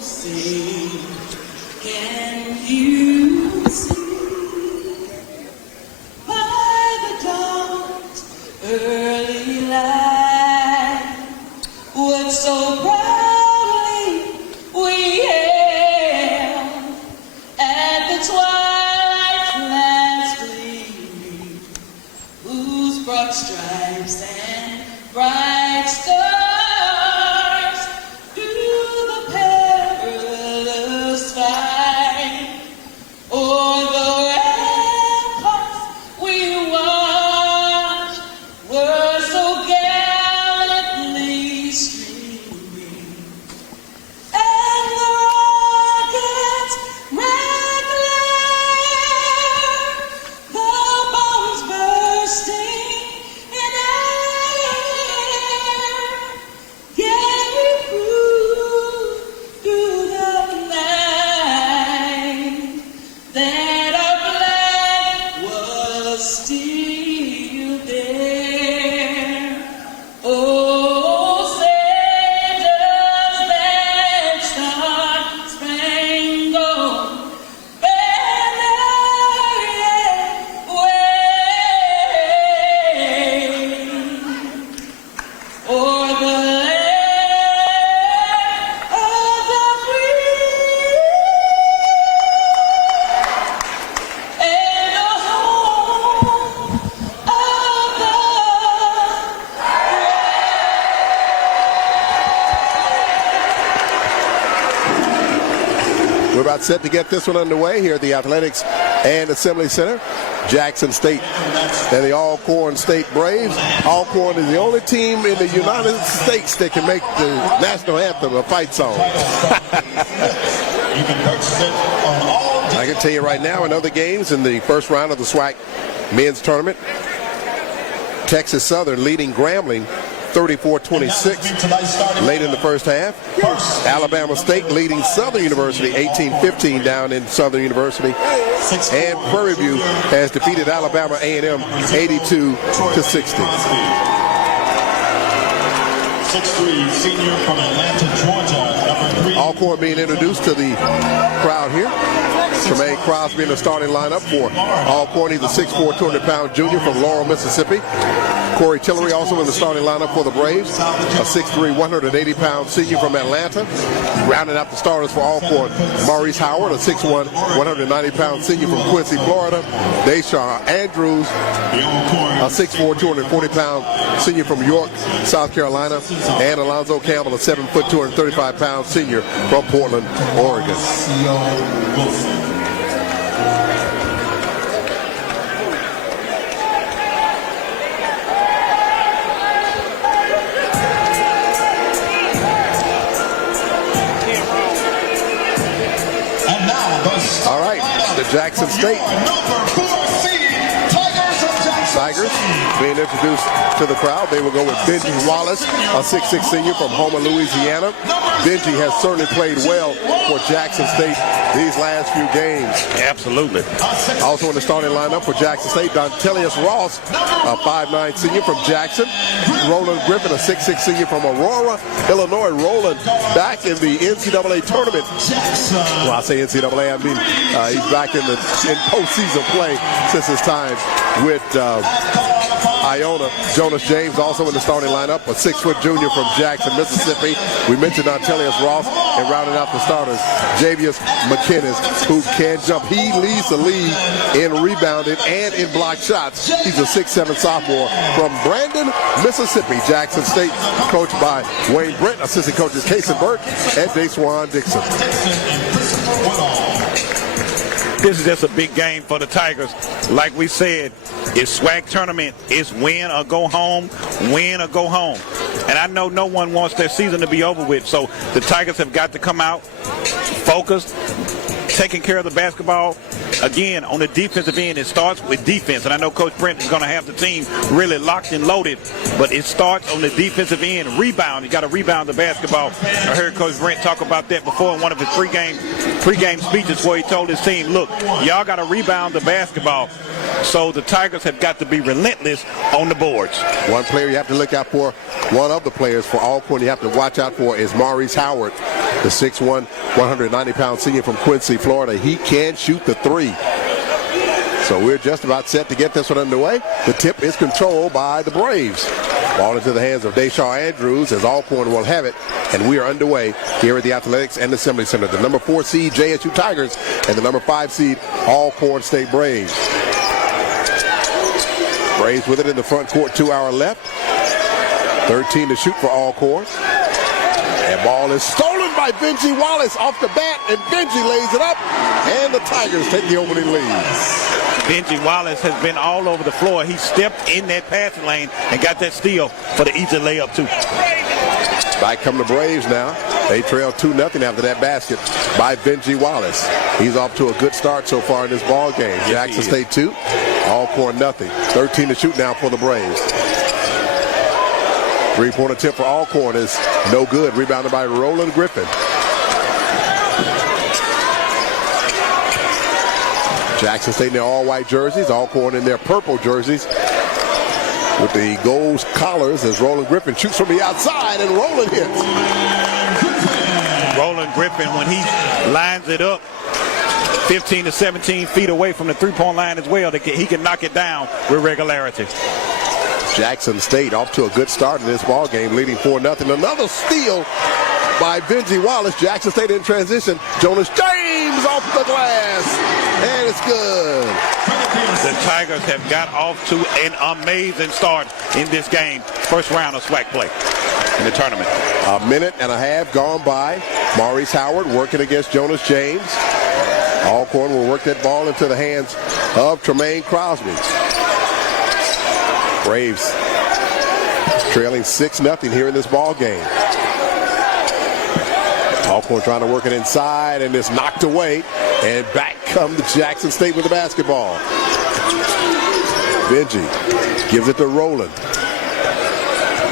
See, can you see by the dawn's early light what so proudly we hailed at the twilight's last gleaming, whose broad stripes and bright stars We're about set to get this one underway here at the Athletics and Assembly Center. Jackson State and the Alcorn State Braves. Alcorn is the only team in the United States that can make the national anthem a fight song. I can tell you right now, in other games in the first round of the SWAC men's tournament, Texas Southern leading Grambling 34-26 late in the first half. Alabama State leading Southern University 18-15 down in Southern University. And Prairie View has defeated Alabama A&M 82-60. 6'3", senior from Atlanta, Georgia, number 3. Alcorn being introduced to the crowd here. Tremaine Crosby in the starting lineup for Alcorn. He's a 6'4", 200-pound junior from Laurel, Mississippi. Corey Tillery also in the starting lineup for the Braves, a 6'3", 180-pound senior from Atlanta. Rounding out the starters for Alcorn, Maurice Howard, a 6'1", 190-pound senior from Quincy, Florida. Deshaun Andrews, a 6'4", 240-pound senior from York, South Carolina. And Alonzo Campbell, a 7', 235-pound senior from Portland, Oregon. All right, the Jackson State Tigers being introduced to the crowd. They will go with Benji Wallace, a 6'6" senior from Houma, Louisiana. Benji has certainly played well for Jackson State these last few games. Absolutely. Also in the starting lineup for Jackson State, Dontelius Ross, a 5'9" senior from Jackson. Roland Griffin, a 6'6" senior from Aurora, Illinois. Roland back in the NCAA tournament. Well, I say NCAA, I mean he's back in postseason play since his time with Iona. Jonas James also in the starting lineup, a 6-foot junior from Jackson, Mississippi. We mentioned Dontelius Ross, and rounding out the starters, Javius McKinnis, who can jump. He leads the league in rebounding and in block shots. He's a 6'7" sophomore from Brandon, Mississippi. Jackson State, coached by Wayne Brent, assistant coaches Kason Burke and Deswan Dixon. This is just a big game for the Tigers. Like we said, it's SWAC tournament. It's win or go home, win or go home. And I know no one wants their season to be over with, so the Tigers have got to come out focused, taking care of the basketball. Again, on the defensive end, it starts with defense. And I know Coach Brent is going to have the team really locked and loaded, but it starts on the defensive end. Rebound. You got to rebound the basketball. I heard Coach Brent talk about that before in one of his pregame speeches where he told his team, look, y'all got to rebound the basketball. So the Tigers have got to be relentless on the boards. One player you have to look out for, one of the players for Alcorn you have to watch out for is Maurice Howard, the 6'1", 190-pound senior from Quincy, Florida. He can shoot the three. So we're just about set to get this one underway. The tip is controlled by the Braves. Ball into the hands of Deshaun Andrews as Alcorn will have it. And we are underway here at the Athletics and Assembly Center. The number 4 seed JSU Tigers and the number 5 seed Alcorn State Braves. Braves with it in the front court, 2 hour left. 13 to shoot for Alcorn. And ball is stolen by Benji Wallace off the bat, and Benji lays it up, and the Tigers take the opening lead. Benji Wallace has been all over the floor. He stepped in that passing lane and got that steal for the easy layup too. Back come the Braves now. They trail 2-0 after that basket by Benji Wallace. He's off to a good start so far in this ball game. Yes, Jackson State 2, Alcorn nothing. 13 to shoot now for the Braves. Three-pointer attempt for Alcorn is no good. Rebounded by Roland Griffin. Jackson State in their all-white jerseys. Alcorn in their purple jerseys with the gold collars as Roland Griffin shoots from the outside, and Roland hits. Roland Griffin, when he lines it up 15 to 17 feet away from the three-point line as well, he can knock it down with regularity. Jackson State off to a good start in this ball game, leading 4-0. Another steal by Benji Wallace. Jackson State in transition. Jonas James off the glass, and it's good. The Tigers have got off to an amazing start in this game. First round of SWAC play in the tournament. A minute and a half gone by. Maurice Howard working against Jonas James. Alcorn will work that ball into the hands of Tremaine Crosby. Braves trailing 6-0 here in this ball game. Alcorn trying to work it inside, and it's knocked away. And back comes Jackson State with the basketball. Benji gives it to Roland.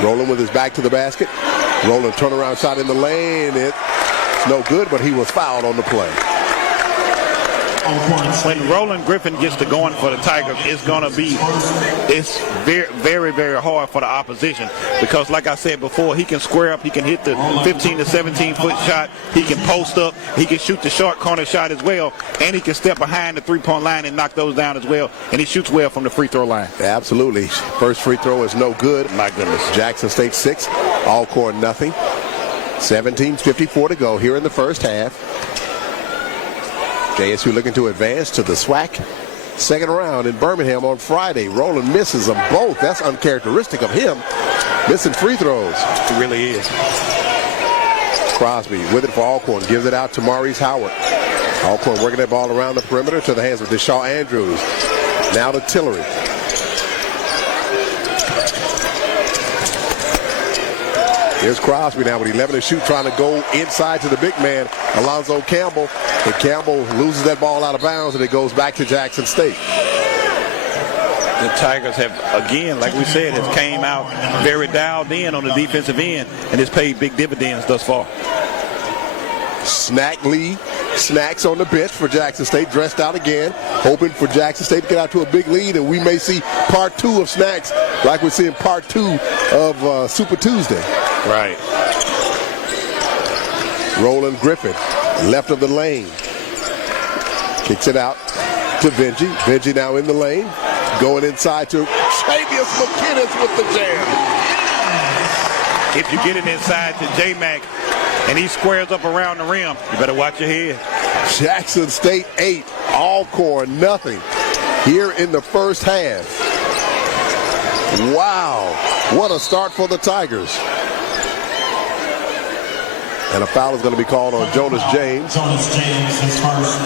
Roland with his back to the basket. Roland turnaround shot in the lane. It's no good, but he was fouled on the play. When Roland Griffin gets to going for the Tigers, it's very, very, very hard for the opposition because, like I said before, he can square up, he can hit the 15 to 17 foot shot, he can post up, he can shoot the short corner shot as well, and he can step behind the three-point line and knock those down as well, and he shoots well from the free throw line. Absolutely. First free throw is no good. My goodness. Jackson State 6, Alcorn nothing. 17:54 to go here in the first half. JSU looking to advance to the SWAC second round in Birmingham on Friday. Roland misses them both. That's uncharacteristic of him. Missing free throws. It really is. Crosby with it for Alcorn. Gives it out to Maurice Howard. Alcorn working that ball around the perimeter to the hands of Deshaun Andrews. Now to Tillery. Here's Crosby now with 11 to shoot, trying to go inside to the big man, Alonzo Campbell. And Campbell loses that ball out of bounds, and it goes back to Jackson State. The Tigers have, again, like we said, has came out very dialed in on the defensive end, and it's paid big dividends thus far. Snacks on the bench for Jackson State, dressed out again, hoping for Jackson State to get out to a big lead, and we may see part 2 of Snacks like we're seeing part 2 of Super Tuesday. Right. Roland Griffin, left of the lane. Kicks it out to Benji. Benji now in the lane. Going inside to Chavius McKinnis with the jam. If you get it inside to J-Mac and he squares up around the rim, you better watch your head. Jackson State 8, Alcorn nothing here in the first half. Wow, what a start for the Tigers. And a foul is going to be called on Jonas James. Jonas James is first.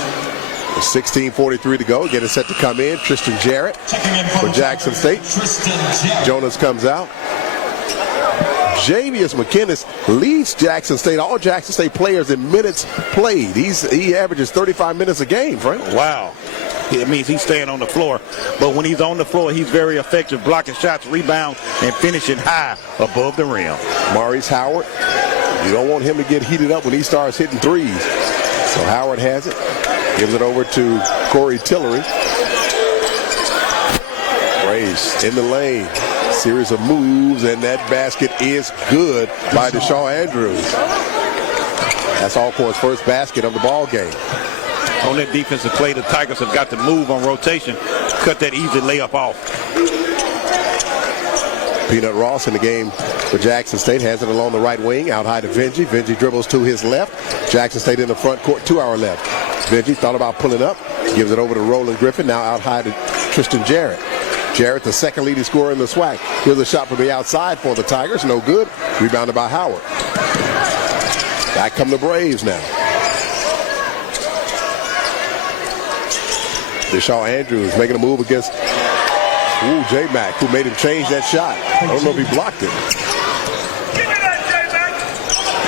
16:43 to go. Getting set to come in. Tristan Jarrett for Jackson State. Jonas comes out. Javius McKinnis leads Jackson State. All Jackson State players in minutes played. He averages 35 minutes a game, Frank. Wow. It means he's staying on the floor. But when he's on the floor, he's very effective, blocking shots, rebounds, and finishing high above the rim. Maurice Howard. You don't want him to get heated up when he starts hitting threes. So Howard has it. Gives it over to Corey Tillery. Braves in the lane. Series of moves, and that basket is good by Deshaun Andrews. That's Alcorn's first basket of the ball game. On that defensive play, the Tigers have got to move on rotation, cut that easy layup off. Peanut Ross in the game for Jackson State has it along the right wing, out high to Vinci. Vinci dribbles to his left. Jackson State in the front court to our left. Vinci thought about pulling up, gives it over to Roland Griffin, now out high to Tristan Jarrett. Jarrett, the second leading scorer in the SWAC. Here's a shot from the outside for the Tigers. No good. Rebounded by Howard. Back come the Braves now. Deshaun Andrews making a move against J-Mac, who made him change that shot. I don't know if he blocked it.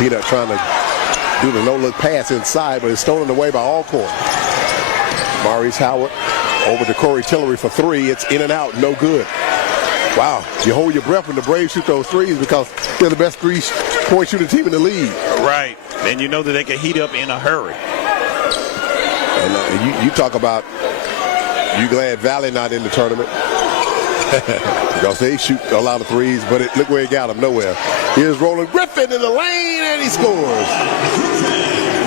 Peanut trying to do the no-look pass inside, but it's stolen away by Alcorn. Maurice Howard over to Corey Tillery for three. It's in and out, no good. Wow, you hold your breath when the Braves shoot those threes because they're the best three-point shooting team in the league. Right, and you know that they can heat up in a hurry. And you talk about you glad Valley not in the tournament because they shoot a lot of threes, but look where he got them, nowhere. Here's Roland Griffin in the lane, and he scores.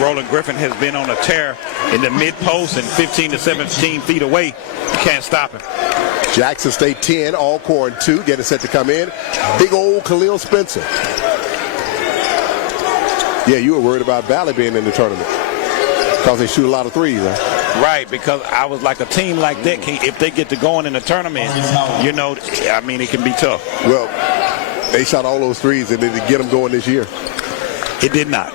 Roland Griffin has been on a tear in the mid-post and 15 to 17 feet away. You can't stop him. Jackson State 10, Alcorn 2, getting set to come in. Big old Khalil Spencer. Yeah, you were worried about Valley being in the tournament because they shoot a lot of threes, huh? Right, because I was like a team like that, if they get to going in the tournament, you know, I mean, it can be tough. Well, they shot all those threes and did it get them going this year? It did not.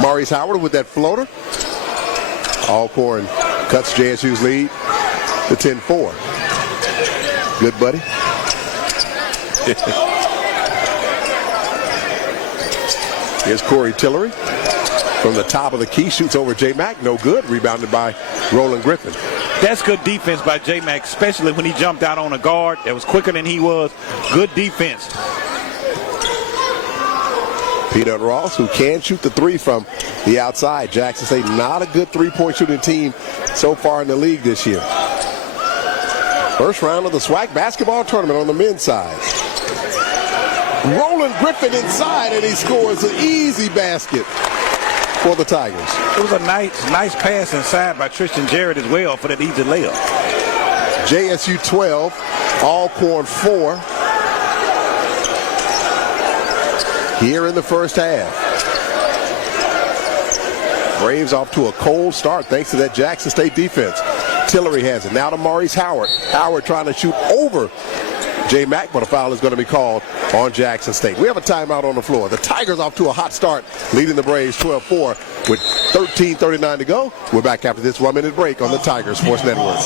Maurice Howard with that floater. Alcorn cuts JSU's lead to 10-4. Good buddy. Here's Corey Tillery from the top of the key, shoots over J-Mac, no good, rebounded by Roland Griffin. That's good defense by J-Mac, especially when he jumped out on a guard that was quicker than he was. Good defense. Peanut Ross, who can shoot the three from the outside. Jackson State, not a good three-point shooting team so far in the league this year. First round of the SWAC Basketball Tournament on the men's side. Roland Griffin inside, and he scores an easy basket for the Tigers. It was a nice pass inside by Tristan Jarrett as well for that easy layup. JSU 12, Alcorn 4. Here in the first half. Braves off to a cold start thanks to that Jackson State defense. Tillery has it. Now to Maurice Howard. Howard trying to shoot over J-Mac, but a foul is going to be called on Jackson State. We have a timeout on the floor. The Tigers off to a hot start, leading the Braves 12-4 with 13:39 to go. We're back after this 1-minute break on the Tiger Sports Network.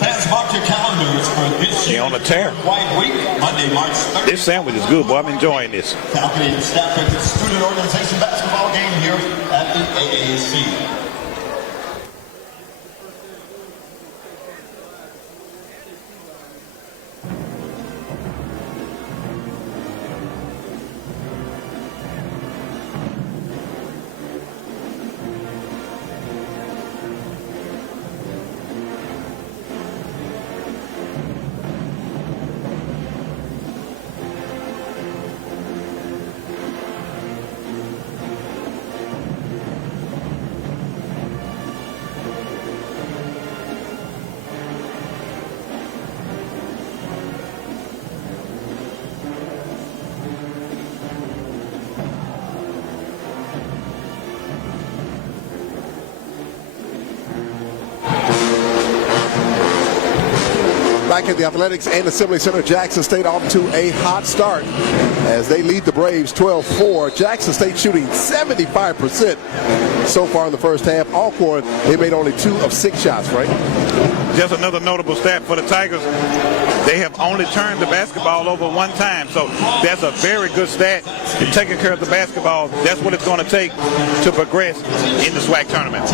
Fans, mark your calendars for this year. On a tear. White Week, Monday, March 3rd. This sandwich is good, boy. I'm enjoying this. Faculty and staff at the student organization basketball game here at the AAC. Back at the Athletics and Assembly Center, Jackson State off to a hot start as they lead the Braves 12-4. Jackson State shooting 75% so far in the first half. Alcorn, they made only 2 of 6 shots, right? Just another notable stat for the Tigers. They have only turned the basketball over 1 time, so that's a very good stat. In taking care of the basketball, that's what it's going to take to progress in the SWAC tournament.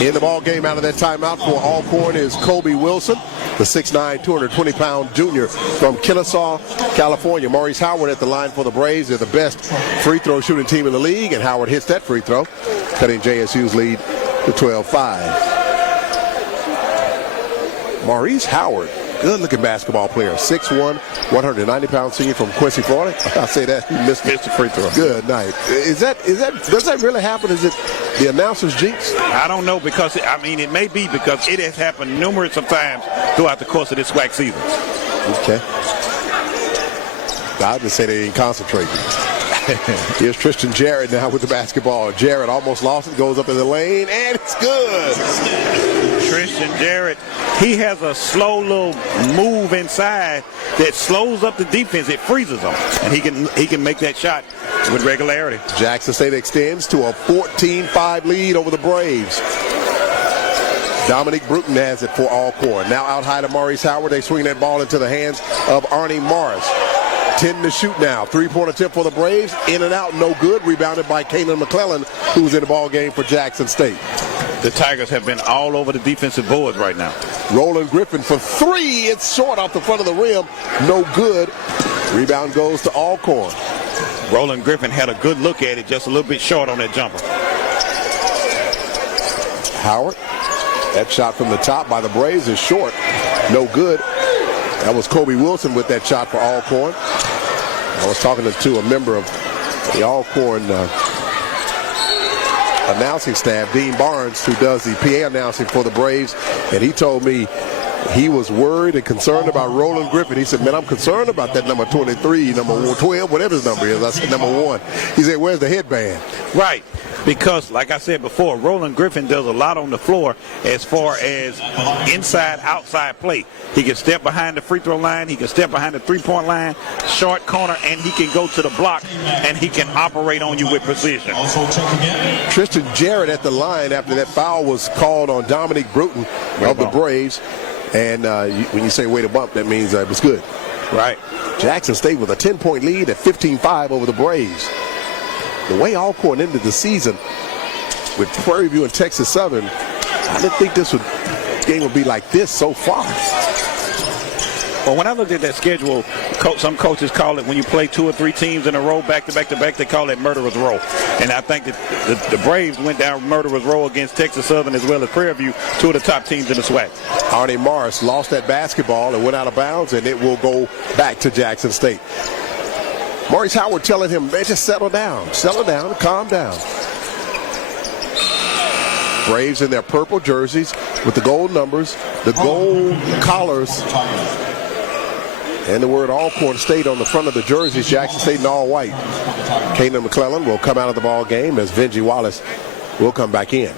In the ball game out of that timeout for Alcorn is Kobe Wilson, the 6'9", 220-pound junior from Kennesaw, California. Maurice Howard at the line for the Braves. They're the best free throw shooting team in the league, and Howard hits that free throw, cutting JSU's lead to 12-5. Maurice Howard, good-looking basketball player, 6'1", 190-pound senior from Quincy, Florida. I'll say that, he missed the free throw. Good night. Does that really happen? Is it the announcer's jinx? I don't know, because, I mean, it may be because it has happened numerous of times throughout the course of this SWAC season. Okay. I just say they ain't concentrating. Here's Tristan Jarrett now with the basketball. Jarrett almost lost it, goes up in the lane, and it's good. Tristan Jarrett, he has a slow little move inside that slows up the defense. It freezes them, and he can make that shot with regularity. Jackson State extends to a 14-5 lead over the Braves. Dominic Bruton has it for Alcorn. Now out high to Maurice Howard. They swing that ball into the hands of Arnie Morris. 10 to shoot now. Three-point attempt for the Braves. In and out, no good. Rebounded by Kalen McClellan, who's in the ball game for Jackson State. The Tigers have been all over the defensive boards right now. Roland Griffin for three. It's short off the front of the rim. No good. Rebound goes to Alcorn. Roland Griffin had a good look at it, just a little bit short on that jumper. Howard. That shot from the top by the Braves is short. No good. That was Kobe Wilson with that shot for Alcorn. I was talking to a member of the Alcorn announcing staff, Dean Barnes, who does the PA announcing for the Braves, and he told me he was worried and concerned about Roland Griffin. He said, man, I'm concerned about that number 23, number 12, whatever his number is. I said number 1. He said, where's the headband? Right. Because, like I said before, Roland Griffin does a lot on the floor as far as inside, outside play. He can step behind the free throw line. He can step behind the three-point line, short corner, and he can go to the block, and he can operate on you with precision. Tristan Jarrett at the line after that foul was called on Dominic Bruton of the Braves. And when you say way to bump, that means it was good. Right. Jackson State with a 10-point lead at 15-5 over the Braves. The way Alcorn ended the season with Prairie View and Texas Southern, I didn't think this game would be like this so far. Well, when I looked at that schedule, some coaches call it when you play 2 or 3 teams in a row, back to back to back, they call it murderer's row. And I think that the Braves went down murderer's row against Texas Southern as well as Prairie View, 2 of the top teams in the SWAC. Arnie Morris lost that basketball and went out of bounds, and it will go back to Jackson State. Maurice Howard telling him, man, just settle down, calm down. Braves in their purple jerseys with the gold numbers, the gold collars, and the word Alcorn State on the front of the jerseys. Jackson State in all white. Kalen McClellan will come out of the ball game as Benji Wallace will come back in.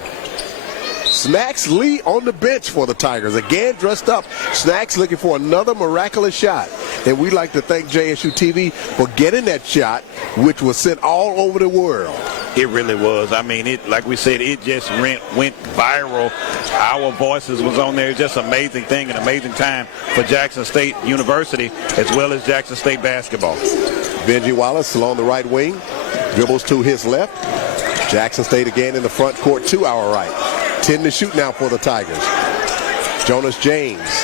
Snacks Lee on the bench for the Tigers. Again, dressed up. Snacks looking for another miraculous shot. And we'd like to thank JSUTV for getting that shot, which was sent all over the world. It really was. I mean, like we said, it just went viral. Our voices was on there. Just amazing thing, an amazing time for Jackson State University as well as Jackson State basketball. Benji Wallace along the right wing. Dribbles to his left. Jackson State again in the front court to our right. 10 to shoot now for the Tigers. Jonas James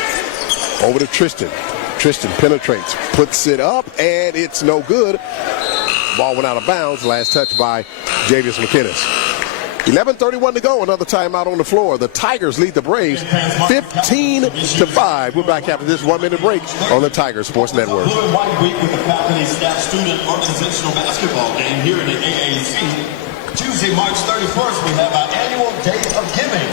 over to Tristan. Tristan penetrates, puts it up, and it's no good. Ball went out of bounds. Last touch by Javius McInnes. 11:31 to go. Another timeout on the floor. The Tigers lead the Braves 15-5. We're back after this 1-minute break on the Tigers Sports Network. Blue and White Week with the faculty, staff, student organizational basketball game here in the AAC. Tuesday, March 31st, we have our annual Day of Giving.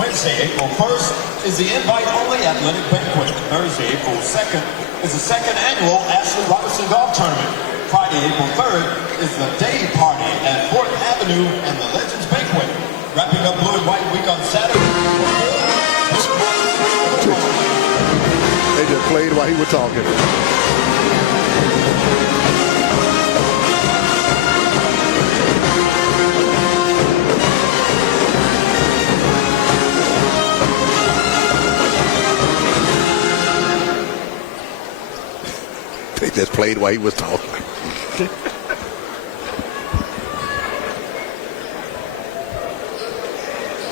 Wednesday, April 1st, is the invite-only athletic banquet. Thursday, April 2nd, is the second annual Ashley Robertson Golf Tournament. Friday, April 3rd, is the day party at 4th Avenue and the Legends Banquet. Wrapping up Blue and White Week on Saturday. They just played while he was talking. They just played while he was talking.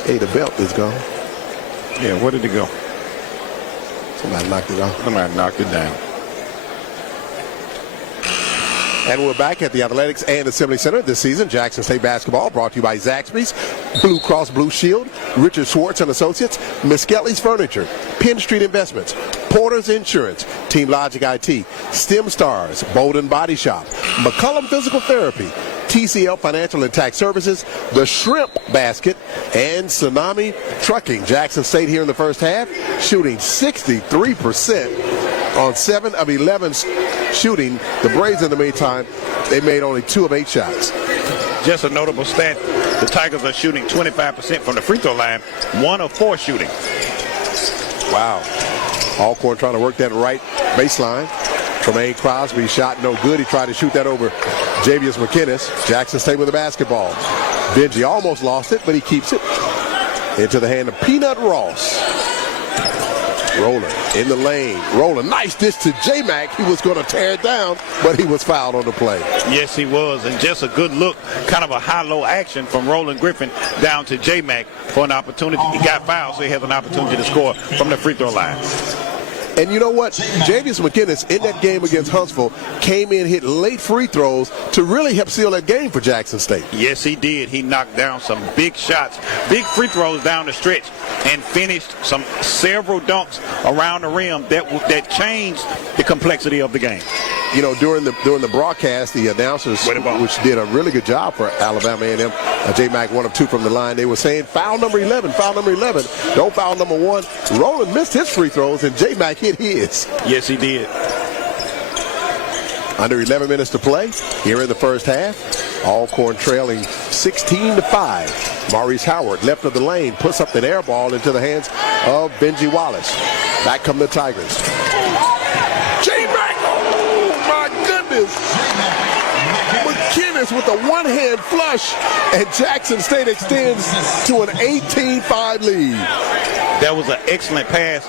Hey, the belt is gone. Yeah, where did it go? Somebody knocked it off. Somebody knocked it down. And we're back at the Athletics and Assembly Center this season. Jackson State basketball brought to you by Zaxby's, Blue Cross Blue Shield, Richard Schwartz and Associates, Miss Kelly's Furniture, Penn Street Investments, Porter's Insurance, Team Logic IT, STEM Stars, Bolden Body Shop, McCullum Physical Therapy, TCL Financial and Tax Services, the Shrimp Basket, and Tsunami Trucking. Jackson State here in the first half, shooting 63% on 7 of 11 shooting. The Braves, in the meantime, they made only 2 of 8 shots. Just a notable stat, the Tigers are shooting 25% from the free throw line, 1 of 4 shooting. Wow. Alcorn trying to work that right baseline. Tremaine Crosby shot no good. He tried to shoot that over Javius McInnes. Jackson State with the basketball. Benji almost lost it, but he keeps it. Into the hand of Peanut Ross. Roller in the lane. Roller, nice dish to J-Mac. He was going to tear it down, but he was fouled on the play. Yes, he was, and just a good look, kind of a high-low action from Roland Griffin down to J-Mac for an opportunity. He got fouled, so he has an opportunity to score from the free throw line. And you know what? Javius McInnes in that game against Huntsville came in, hit late free throws to really help seal that game for Jackson State. Yes, he did. He knocked down some big shots, big free throws down the stretch, and finished several dunks around the rim that changed the complexity of the game. You know, during the broadcast, the announcers, which did a really good job for Alabama A&M, J-Mac 1 of 2 from the line, they were saying foul number 11, foul number 11, don't foul number 1. Roland missed his free throws, and J-Mac hit his. Yes, he did. Under 11 minutes to play here in the first half. Alcorn trailing 16-5. Maurice Howard, left of the lane, puts up an air ball into the hands of Benji Wallace. Back come the Tigers. J-Mac, oh my goodness. McInnes with a one-hand flush, and Jackson State extends to an 18-5 lead. That was an excellent pass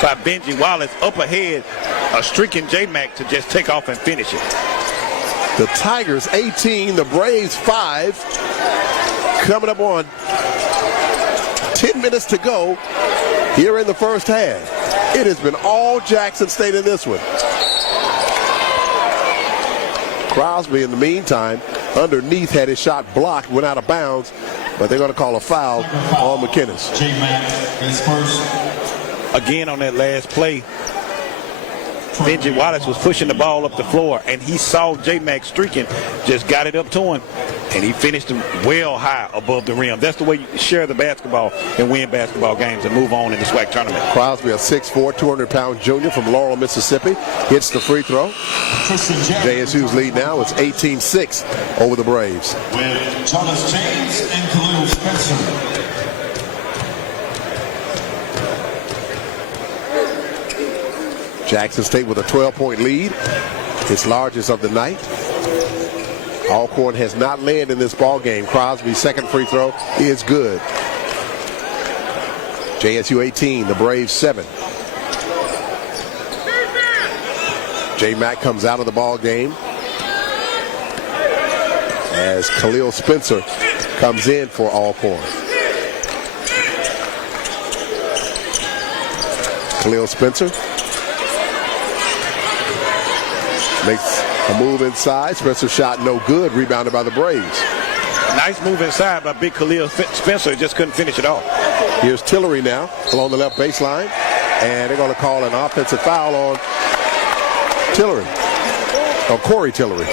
by Benji Wallace up ahead, a streaking J-Mac to just take off and finish it. The Tigers 18, the Braves 5. Coming up on 10 minutes to go here in the first half. It has been all Jackson State in this one. Crosby, in the meantime, underneath had his shot blocked, went out of bounds, but they're going to call a foul on McInnes. Again on that last play, Benji Wallace was pushing the ball up the floor, and he saw J-Mac streaking, just got it up to him, and he finished him well high above the rim. That's the way you share the basketball and win basketball games and move on in the SWAC tournament. Crosby, a 6'4", 200-pound junior from Laurel, Mississippi, hits the free throw. JSU's lead now is 18-6 over the Braves. With Thomas James and Khalil Spencer. Jackson State with a 12-point lead, its largest of the night. Alcorn has not led in this ball game. Crosby's second free throw is good. JSU 18, the Braves 7. J-Mac comes out of the ball game as Khalil Spencer comes in for Alcorn. Khalil Spencer makes a move inside. Spencer shot no good. Rebounded by the Braves. Nice move inside by big Khalil Spencer. Just couldn't finish it off. Here's Tillery now along the left baseline. And they're going to call an offensive foul on Tillery. Or Corey Tillery.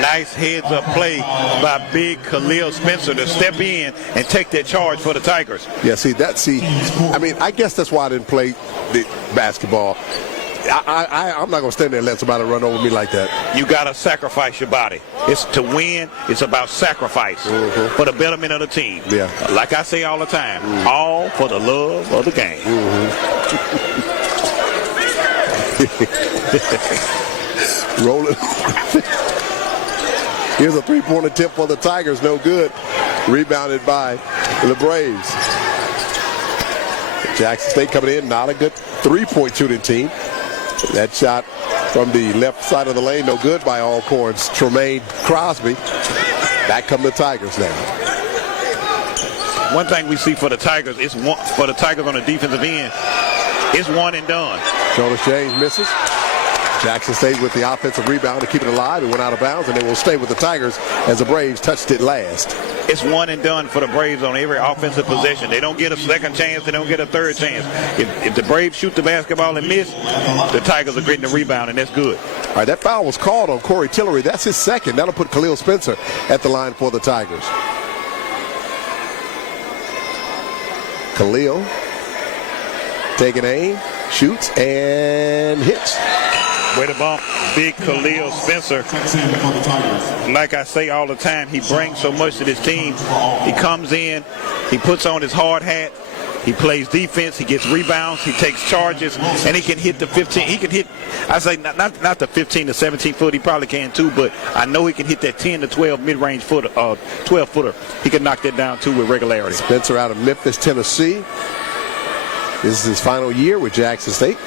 Nice heads-up play by big Khalil Spencer to step in and take that charge for the Tigers. Yeah, I mean, I guess that's why I didn't play the basketball. I'm not going to stand there and let somebody run over me like that. You got to sacrifice your body. It's to win. It's about sacrifice for the betterment of the team. Yeah. Like I say all the time, all for the love of the game. Rolling. Here's a three-point attempt for the Tigers. No good. Rebounded by the Braves. Jackson State coming in. Not a good three-point shooting team. That shot from the left side of the lane, no good by Alcorn's Tremaine Crosby. Back come the Tigers now. One thing we see for the Tigers is for the Tigers on the defensive end, it's one and done. Jonas James misses. Jackson State with the offensive rebound to keep it alive. It went out of bounds, and they will stay with the Tigers as the Braves touched it last. It's one and done for the Braves on every offensive possession. They don't get a second chance. They don't get a third chance. If the Braves shoot the basketball and miss, the Tigers are getting the rebound, and that's good. All right, that foul was called on Corey Tillery. That's his second. That'll put Khalil Spencer at the line for the Tigers. Khalil taking aim, shoots, and hits. Way to bump, big Khalil Spencer. Like I say all the time, he brings so much to this team. He comes in, he puts on his hard hat, he plays defense, he gets rebounds, he takes charges, and he can hit the 15. He can hit, I say not the 15 to 17 foot. He probably can too, but I know he can hit that 10 to 12 mid-range footer, 12 footer. He can knock that down too with regularity. Spencer out of Memphis, Tennessee. This is his final year with Jackson State.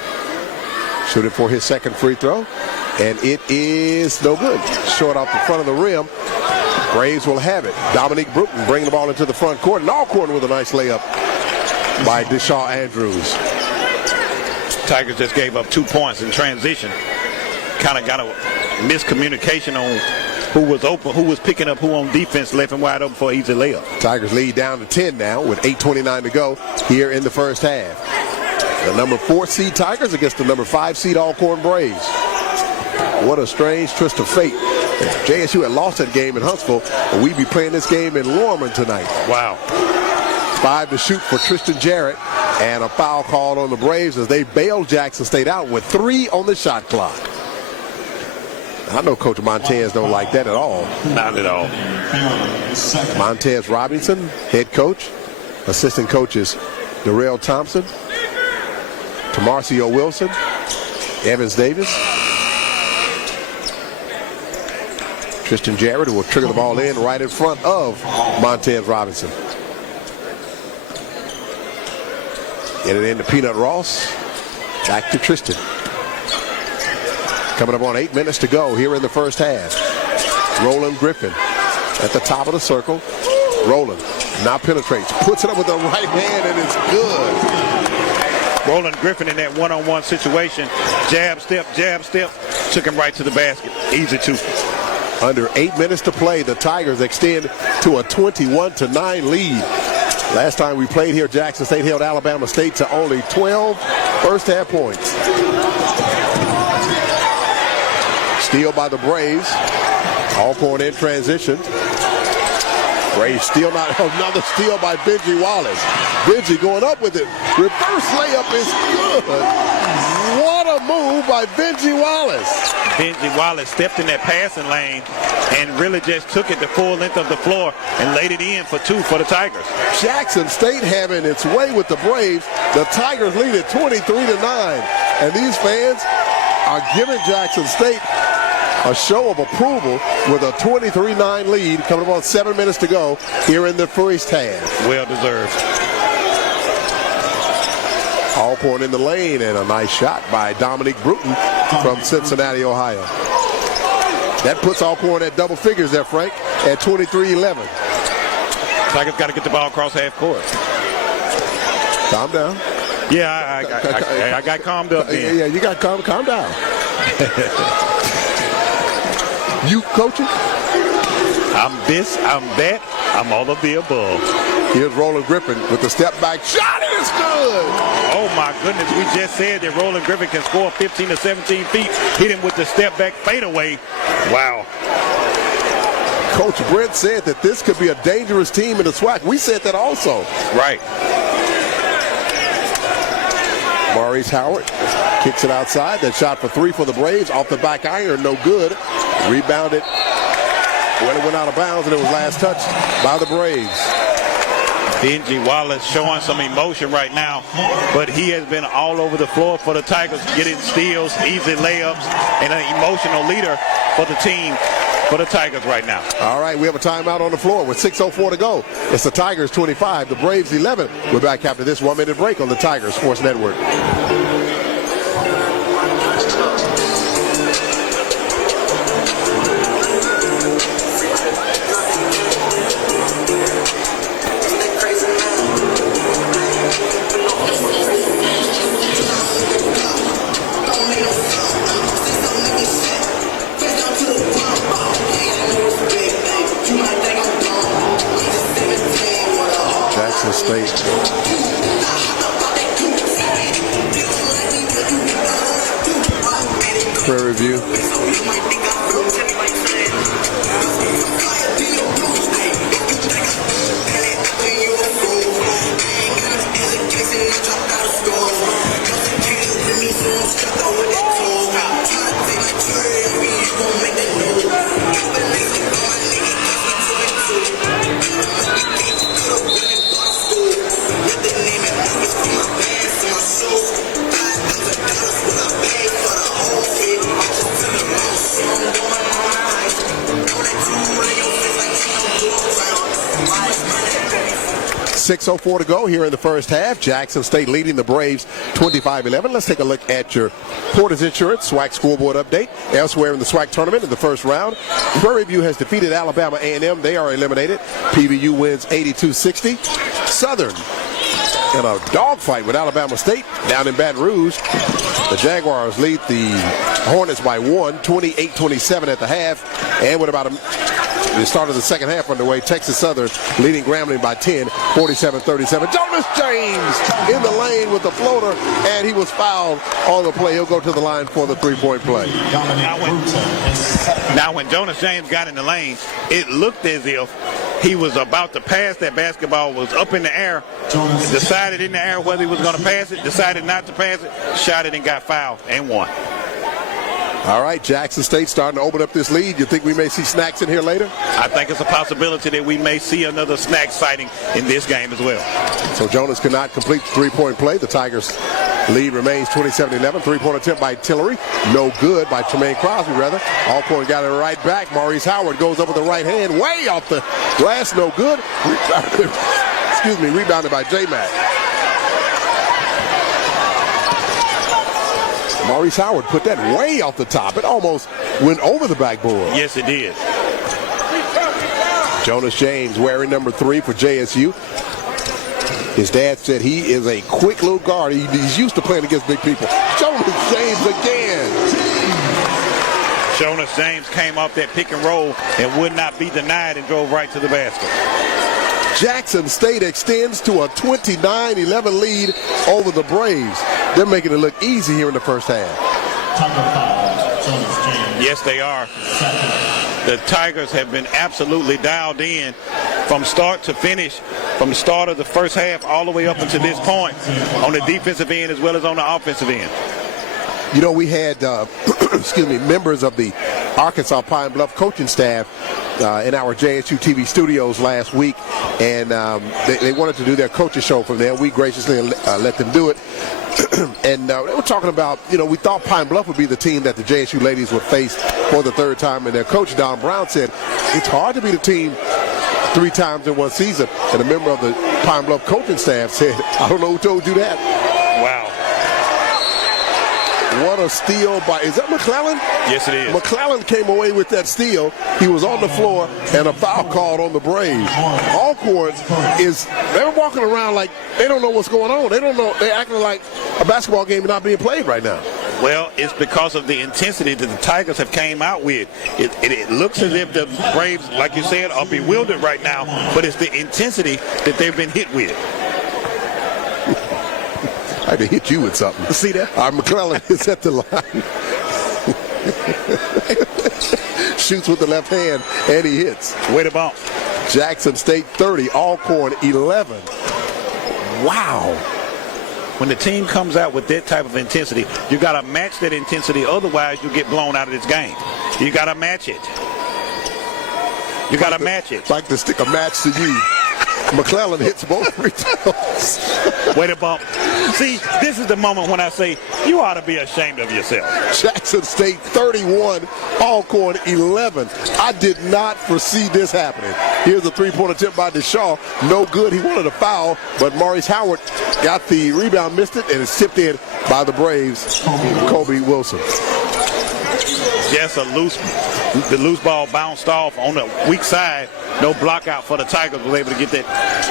Shooting for his second free throw, and it is no good. Short off the front of the rim. Braves will have it. Dominique Bruton bringing the ball into the front court, and Alcorn with a nice layup by Deshaun Andrews. Tigers just gave up 2 points in transition. Kind of got a miscommunication on who was open, who was picking up who on defense, left and wide open for an easy layup. Tigers lead down to 10 now with 8:29 to go here in the first half. The number 4 seed Tigers against the number 5 seed Alcorn Braves. What a strange twist of fate. If JSU had lost that game in Huntsville, we'd be playing this game in Lorman tonight. Wow. 5 to shoot for Tristan Jarrett, and a foul called on the Braves as they bailed Jackson State out with 3 on the shot clock. I know Coach Montez don't like that at all. Not at all. Montez Robinson, head coach. Assistant coaches Darrell Thompson, Tamarcio Wilson, Evans Davis, Tristan Jarrett, who will trigger the ball in right in front of Montez Robinson. Get it into Peanut Ross. Back to Tristan. Coming up on 8 minutes to go here in the first half. Roland Griffin at the top of the circle. Roland now penetrates, puts it up with the right hand, and it's good. Roland Griffin in that one-on-one situation. Jab, step, took him right to the basket. Easy 2. Under 8 minutes to play, the Tigers extend to a 21-9 lead. Last time we played here, Jackson State held Alabama State to only 12 first half points. Steal by the Braves. Alcorn in transition. Braves steal, not another steal by Benji Wallace. Benji going up with it. Reverse layup is good. What a move by Benji Wallace. Benji Wallace stepped in that passing lane and really just took it the full length of the floor and laid it in for 2 for the Tigers. Jackson State having its way with the Braves. The Tigers lead at 23-9. And these fans are giving Jackson State a show of approval with a 23-9 lead coming up on 7 minutes to go here in the first half. Well deserved. Alcorn in the lane, and a nice shot by Dominique Bruton from Cincinnati, Ohio. That puts Alcorn at double figures there, Frank, at 23-11. Tigers got to get the ball across half court. Calm down. Yeah, I got calmed up then. Yeah, you got calm down. You coaching? I'm this, I'm that, I'm all of the above. Here's Roland Griffin with the step back shot, and it's good. Oh my goodness, we just said that Roland Griffin can score 15 to 17 feet. Hit him with the step back fadeaway. Wow. Coach Brent said that this could be a dangerous team in the SWAC. We said that also. Right. Maurice Howard kicks it outside. That shot for 3 for the Braves. Off the back iron, no good. Rebounded. Well, it went out of bounds, and it was last touched by the Braves. Benji Wallace showing some emotion right now, but he has been all over the floor for the Tigers, getting steals, easy layups, and an emotional leader for the team, for the Tigers right now. All right, we have a timeout on the floor with 6:04 to go. It's the Tigers 25, the Braves 11. We're back after this 1-minute break on the Tigers Sports Network. 6:04 to go here in the first half. Jackson State leading the Braves 25-11. Let's take a look at your Porter's Insurance SWAC scoreboard update. Elsewhere in the SWAC tournament in the first round, Prairie View has defeated Alabama A&M. They are eliminated. PVU wins 82-60. Southern in a dogfight with Alabama State down in Baton Rouge. The Jaguars lead the Hornets by 28-27 at the half. And with about the start of the second half underway, Texas Southern leading Grambling by 10, 47-37. Jonas James in the lane with the floater, and he was fouled on the play. He'll go to the line for the three-point play. Now, when Jonas James got in the lane, it looked as if he was about to pass that basketball, was up in the air, decided in the air whether he was going to pass it, decided not to pass it, shot it and got fouled and won. All right, Jackson State starting to open up this lead. You think we may see snacks in here later? I think it's a possibility that we may see another snack sighting in this game as well. So Jonas cannot complete the three-point play. The Tigers' lead remains 27-11. Three-point attempt by Tillery. No good by Tremaine Crosby, rather. Alcorn got it right back. Maurice Howard goes up with the right hand. Way off the glass. No good. Rebounded by J-Mac. Maurice Howard put that way off the top. It almost went over the backboard. Yes, it did. Jonas James wearing number 3 for JSU. His dad said he is a quick little guard. He's used to playing against big people. Jonas James again. Jonas James came off that pick and roll and would not be denied and drove right to the basket. Jackson State extends to a 29-11 lead over the Braves. They're making it look easy here in the first half. Yes, they are. The Tigers have been absolutely dialed in from start to finish, from the start of the first half all the way up until this point, on the defensive end as well as on the offensive end. You know, we had, members of the Arkansas Pine Bluff coaching staff in our JSUTV studios last week, and they wanted to do their coaches show from there. We graciously let them do it. And they were talking about, we thought Pine Bluff would be the team that the JSU ladies would face for the third time. And their coach, Don Brown, said it's hard to beat a team 3 times in one season. And a member of the Pine Bluff coaching staff said, I don't know who told you that. Wow. What a steal by, is that McClellan? Yes, it is. McClellan came away with that steal. He was on the floor and a foul called on the Braves. Alcorn they're walking around like they don't know what's going on. They don't know, they're acting like a basketball game is not being played right now. Well, it's because of the intensity that the Tigers have came out with. It looks as if the Braves, like you said, are bewildered right now, but it's the intensity that they've been hit with. I had to hit you with something. See that? McClellan is at the line. Shoots with the left hand, and he hits. Way to bump. Jackson State 30, Alcorn 11. Wow. When the team comes out with that type of intensity, you got to match that intensity. Otherwise, you get blown out of this game. You got to match it. You got to match it. Like to stick a match to you. McClellan hits both free throws. Way to bump. See, this is the moment when I say you ought to be ashamed of yourself. Jackson State 31, Alcorn 11. I did not foresee this happening. Here's a three-point attempt by Deshaw. No good. He wanted a foul, but Maurice Howard got the rebound, missed it, and it's tipped in by the Braves, Kobe Wilson. Just the loose ball bounced off on the weak side. No block out for the Tigers. Was able to get that.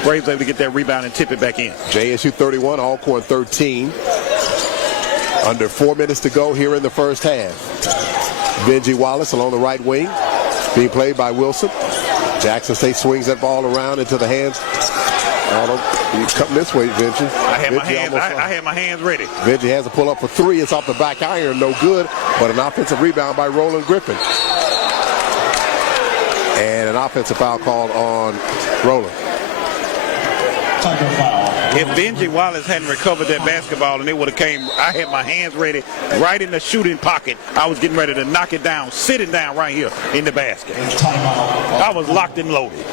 Braves able to get that rebound and tip it back in. JSU 31, Alcorn 13. Under 4 minutes to go here in the first half. Benji Wallace along the right wing, being played by Wilson. Jackson State swings that ball around into the hands. You come this way, Benji. I had my hands ready. Benji has a pull up for 3. It's off the back iron, no good. But an offensive rebound by Roland Griffin. And an offensive foul called on Roland. If Benji Wallace hadn't recovered that basketball and it would have came, I had my hands ready right in the shooting pocket. I was getting ready to knock it down, sitting down right here in the basket. I was locked and loaded.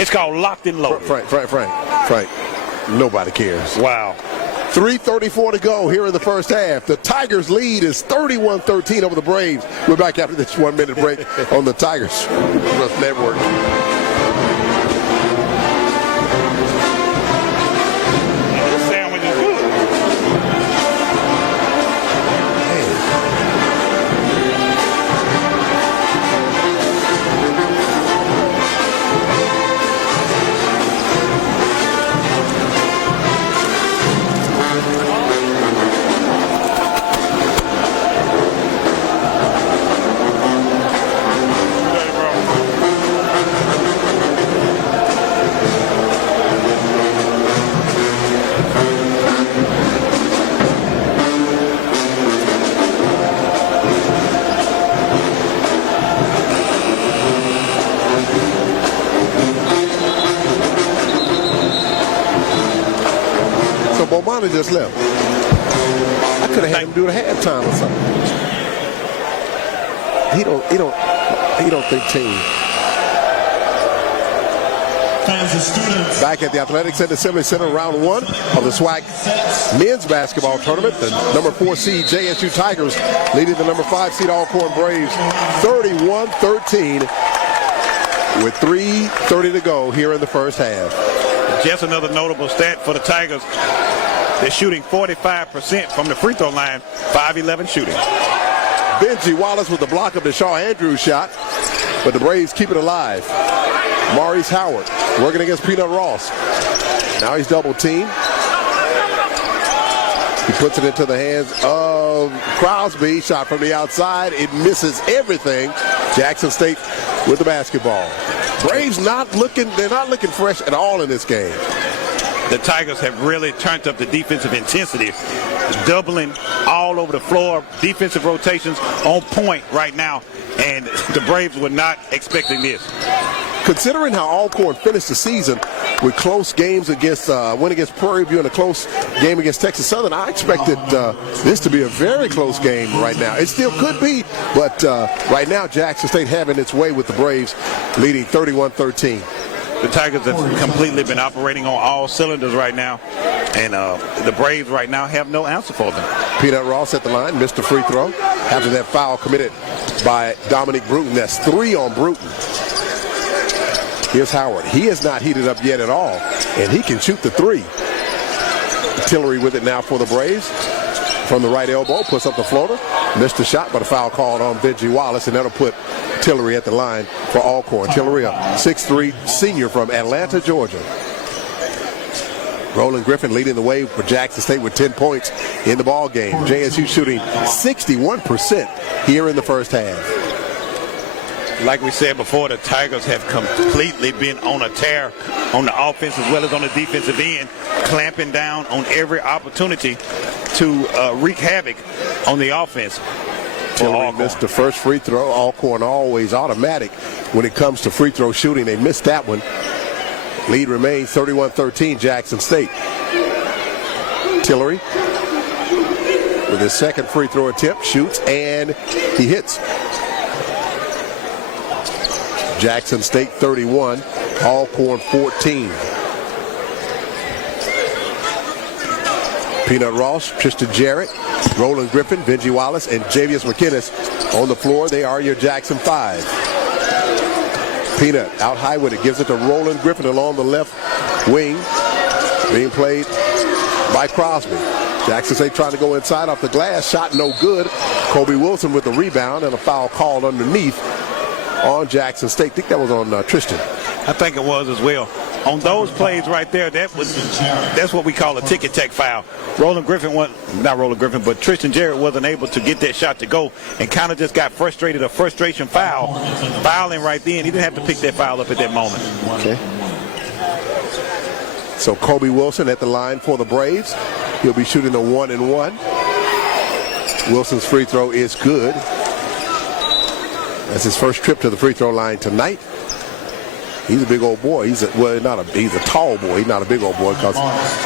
It's called locked and loaded. Frank. Nobody cares. Wow. 3:34 to go here in the first half. The Tigers' lead is 31-13 over the Braves. We're back after this 1-minute break on the Tigers Network. or just left? I could have had him do the halftime or something. He don't think team. Fans and students. Back at the Athletics and Assembly Center, round one of the SWAC men's basketball tournament. The number 4 seed JSU Tigers leading the number 5 seed Alcorn Braves 31-13 with 3:30 to go here in the first half. Just another notable stat for the Tigers. They're shooting 45% from the free throw line, 5-11 shooting. Benji Wallace with the block of the Shaw Andrews shot, but the Braves keep it alive. Maurice Howard working against Peanut Ross. Now he's double teamed. He puts it into the hands of Crosby. Shot from the outside. It misses everything. Jackson State with the basketball. Braves they're not looking fresh at all in this game. The Tigers have really turned up the defensive intensity, doubling all over the floor, defensive rotations on point right now, and the Braves were not expecting this. Considering how Alcorn finished the season with close games against win against Prairie View and a close game against Texas Southern, I expected this to be a very close game right now. It still could be, but right now Jackson State having its way with the Braves leading 31-13. The Tigers have completely been operating on all cylinders right now, and the Braves right now have no answer for them. Peanut Ross at the line, missed a free throw after that foul committed by Dominic Bruton. That's 3 on Bruton. Here's Howard. He has not heated up yet at all, and he can shoot the 3. Tillery with it now for the Braves. From the right elbow, puts up the floater. Missed the shot, but a foul called on Benji Wallace, and that'll put Tillery at the line for Alcorn. Tillery, a 6'3" senior from Atlanta, Georgia. Roland Griffin leading the way for Jackson State with 10 points in the ball game. JSU shooting 61% here in the first half. Like we said before, the Tigers have completely been on a tear on the offense as well as on the defensive end, clamping down on every opportunity to wreak havoc on the offense. Tillery missed the first free throw. Alcorn always automatic when it comes to free throw shooting. They missed that one. Lead remains 31-13 Jackson State. Tillery with his second free throw attempt, shoots, and he hits. Jackson State 31, Alcorn 14. Peanut Ross, Tristan Jarrett, Roland Griffin, Benji Wallace, and Javius McInnes on the floor. They are your Jackson 5. Peanut out high with it, gives it to Roland Griffin along the left wing, being played by Crosby. Jackson State trying to go inside off the glass, shot no good. Kobe Wilson with the rebound and a foul called underneath on Jackson State. I think that was on Tristan. I think it was as well. On those plays right there, that's what we call a tick-and-tack foul. But Tristan Jarrett wasn't able to get that shot to go and kind of just got frustrated, a frustration foul, fouling right then. He didn't have to pick that foul up at that moment. Okay. So Kobe Wilson at the line for the Braves. He'll be shooting a 1-and-1. Wilson's free throw is good. That's his first trip to the free throw line tonight. He's a big old boy. He's a tall boy. He's not a big old boy because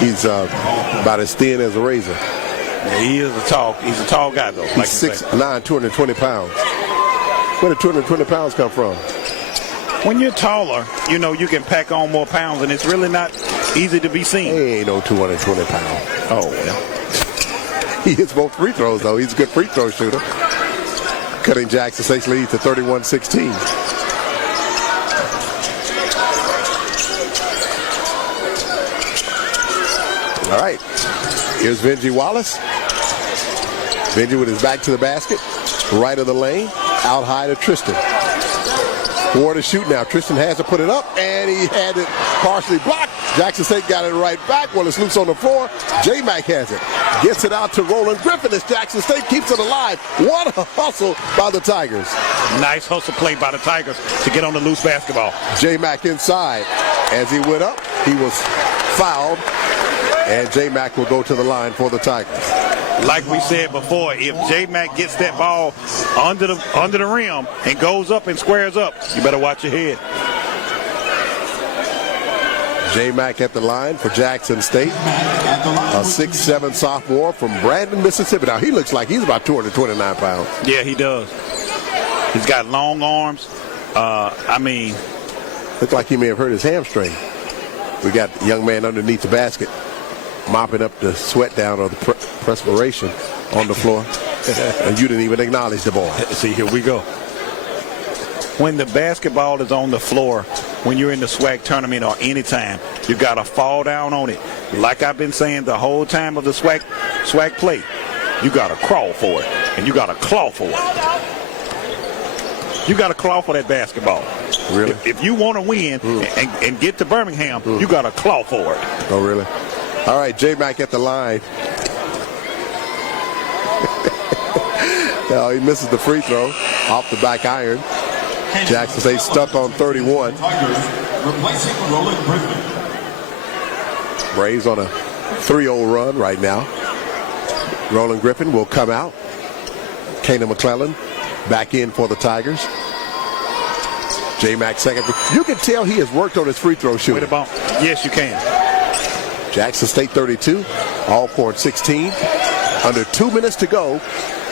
he's about as thin as a razor. Yeah, he's a tall guy though. He's 6'9", 220 pounds. Where did 220 pounds come from? When you're taller, you can pack on more pounds, and it's really not easy to be seen. He ain't no 220 pounds. Oh, well. He hits both free throws, though. He's a good free throw shooter. Cutting Jackson State's lead to 31-16. All right. Here's Benji Wallace. Benji with his back to the basket. Right of the lane. Out high to Tristan. 4 to shoot now. Tristan has to put it up, and he had it partially blocked. Jackson State got it right back. Well, it's loose on the floor. J-Mac has it. Gets it out to Roland Griffin as Jackson State keeps it alive. What a hustle by the Tigers. Nice hustle play by the Tigers to get on the loose basketball. J-Mac inside. As he went up, he was fouled, and J-Mac will go to the line for the Tigers. Like we said before, if J-Mac gets that ball under the rim and goes up and squares up, you better watch your head. J-Mac at the line for Jackson State. A 6'7" sophomore from Brandon, Mississippi. Now, he looks like he's about 229 pounds. Yeah, he does. He's got long arms. Looks like he may have hurt his hamstring. We got the young man underneath the basket mopping up the sweat down or the perspiration on the floor. And you didn't even acknowledge the ball. See, here we go. When the basketball is on the floor, when you're in the SWAC tournament or any time, you got to fall down on it. Like I've been saying the whole time of the SWAC play, you got to crawl for it, and you got to claw for it. You got to claw for that basketball. Really? If you want to win and get to Birmingham, you got to claw for it. Oh, really? All right, J-Mac at the line. He misses the free throw off the back iron. Jackson State stuck on 31. Replacing Roland Griffin. Braves on a 3-0 run right now. Roland Griffin will come out. Kana McClellan back in for the Tigers. J-Mac second. You can tell he has worked on his free throw shooting. Yes, you can. Jackson State 32, Alcorn 16. Under 2 minutes to go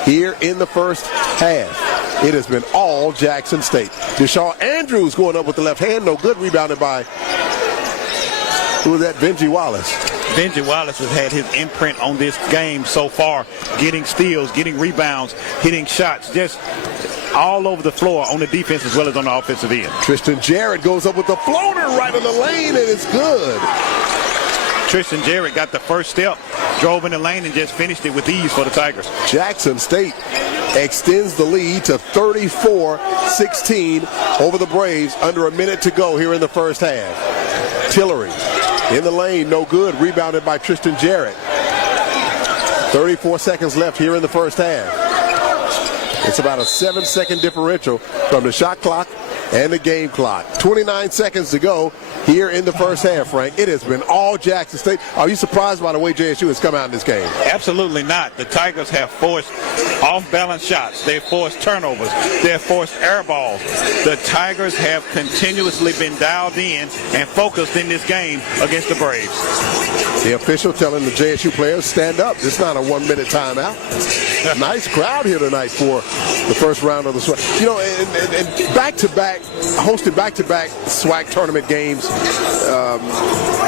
here in the first half. It has been all Jackson State. Deshaun Andrews going up with the left hand. No good. Rebounded by, who was that? Benji Wallace. Benji Wallace has had his imprint on this game so far, getting steals, getting rebounds, hitting shots, just all over the floor on the defense as well as on the offensive end. Tristan Jarrett goes up with the floater right in the lane, and it's good. Tristan Jarrett got the first step, drove in the lane, and just finished it with ease for the Tigers. Jackson State extends the lead to 34-16 over the Braves under a minute to go here in the first half. Tillery in the lane, no good. Rebounded by Tristan Jarrett. 34 seconds left here in the first half. It's about a 7-second differential from the shot clock and the game clock. 29 seconds to go here in the first half, Frank. It has been all Jackson State. Are you surprised by the way JSU has come out in this game? Absolutely not. The Tigers have forced off-balance shots. They've forced turnovers. They've forced air balls. The Tigers have continuously been dialed in and focused in this game against the Braves. The official telling the JSU players, stand up. It's not a 1-minute timeout. Nice crowd here tonight for the first round of the SWAC. You know, and back-to-back, hosted back-to-back SWAC tournament games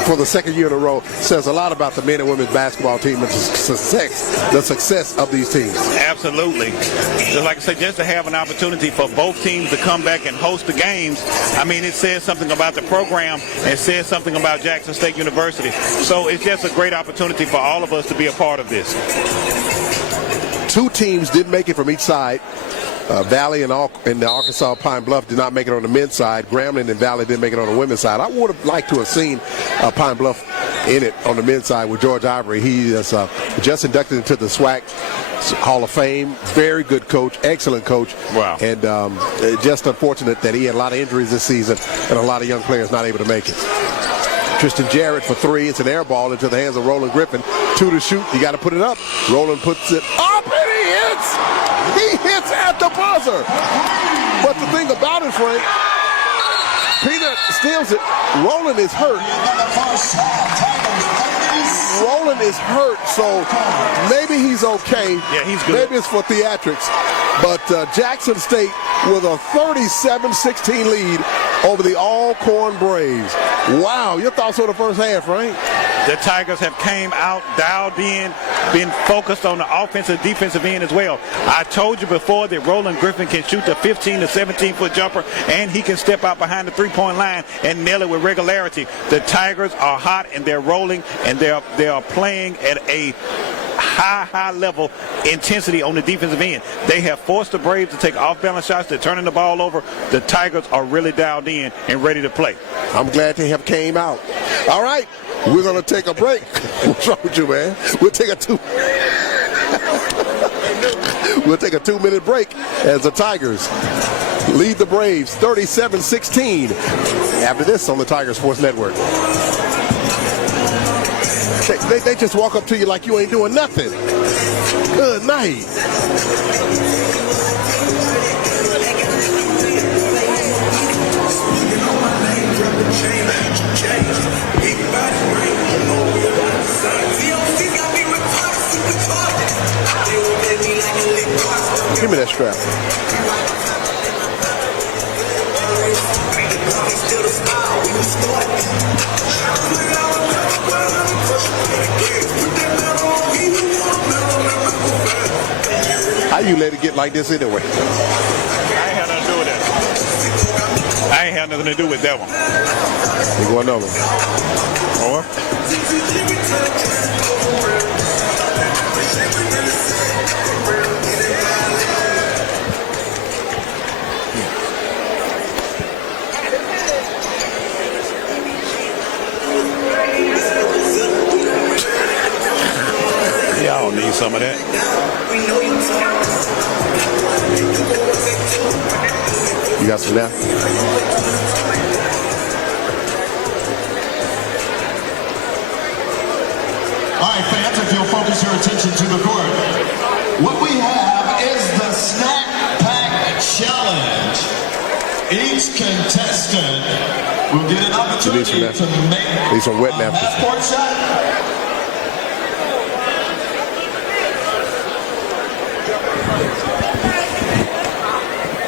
for the second year in a row says a lot about the men and women's basketball team and the success of these teams. Absolutely. Just like I said, just to have an opportunity for both teams to come back and host the games, I mean, it says something about the program and says something about Jackson State University. So it's just a great opportunity for all of us to be a part of this. Two teams did make it from each side. Valley and the Arkansas Pine Bluff did not make it on the men's side. Grambling and Valley didn't make it on the women's side. I would have liked to have seen Pine Bluff in it on the men's side with George Ivory. He is just inducted into the SWAC Hall of Fame. Very good coach, excellent coach. Wow. And just unfortunate that he had a lot of injuries this season and a lot of young players not able to make it. Tristan Jarrett for three. It's an air ball into the hands of Roland Griffin. 2 to shoot. You got to put it up. Roland puts it up and he hits. He hits at the buzzer. But the thing about it, Frank, Peanut steals it. Roland is hurt. Roland is hurt, so maybe he's okay. Yeah, he's good. Maybe it's for theatrics. But Jackson State with a 37-16 lead over the Alcorn Braves. Wow, your thoughts on the first half, Frank? The Tigers have came out, dialed in, been focused on the offensive, defensive end as well. I told you before that Roland Griffin can shoot the 15 to 17-foot jumper, and he can step out behind the three-point line and nail it with regularity. The Tigers are hot, and they're rolling, and they are playing at a high level intensity on the defensive end. They have forced the Braves to take off-balance shots. They're turning the ball over. The Tigers are really dialed in and ready to play. I'm glad they have came out. All right, we're going to take a break. What's wrong with you, man? We'll take a 2-minute break as the Tigers lead the Braves 37-16 after this on the Tiger Sports Network. They just walk up to you like you ain't doing nothing. Good night. Change. strap. How you let it get like this anyway? I ain't had nothing to do with that. I ain't had nothing to do with that one. Here go another one. Or y'all need some of that. You got some now? All right, fans, if you'll focus your attention to the court. What we have is the Snack Pack Challenge. Each contestant will get an opportunity to make These are wet a napkins. half-court shot.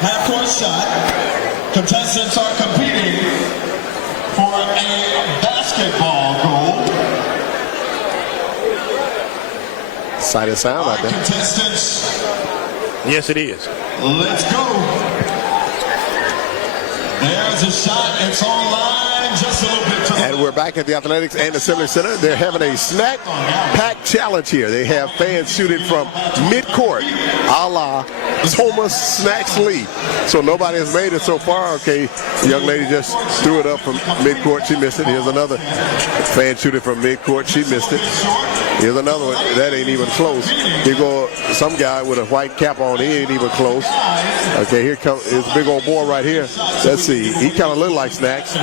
Half-court shot. Contestants are competing for a basketball goal. Sight and sound out there. Contestants, Yes, it is. let's go. There's a shot. It's online. Just a little bit to the And we're back at the Athletics and Assembly Center. They're having a snack pack challenge here. They have fans shooting from midcourt, a la Thomas Snacks Lee. So nobody has made it so far. Okay, the young lady just threw it up from midcourt. She missed it. Here's another fan shooting from midcourt. She missed it. Here's another one. That ain't even close. Here go some guy with a white cap on. He ain't even close. Okay, here comes this big old boy right here. Let's see. He kind of look like Snacks.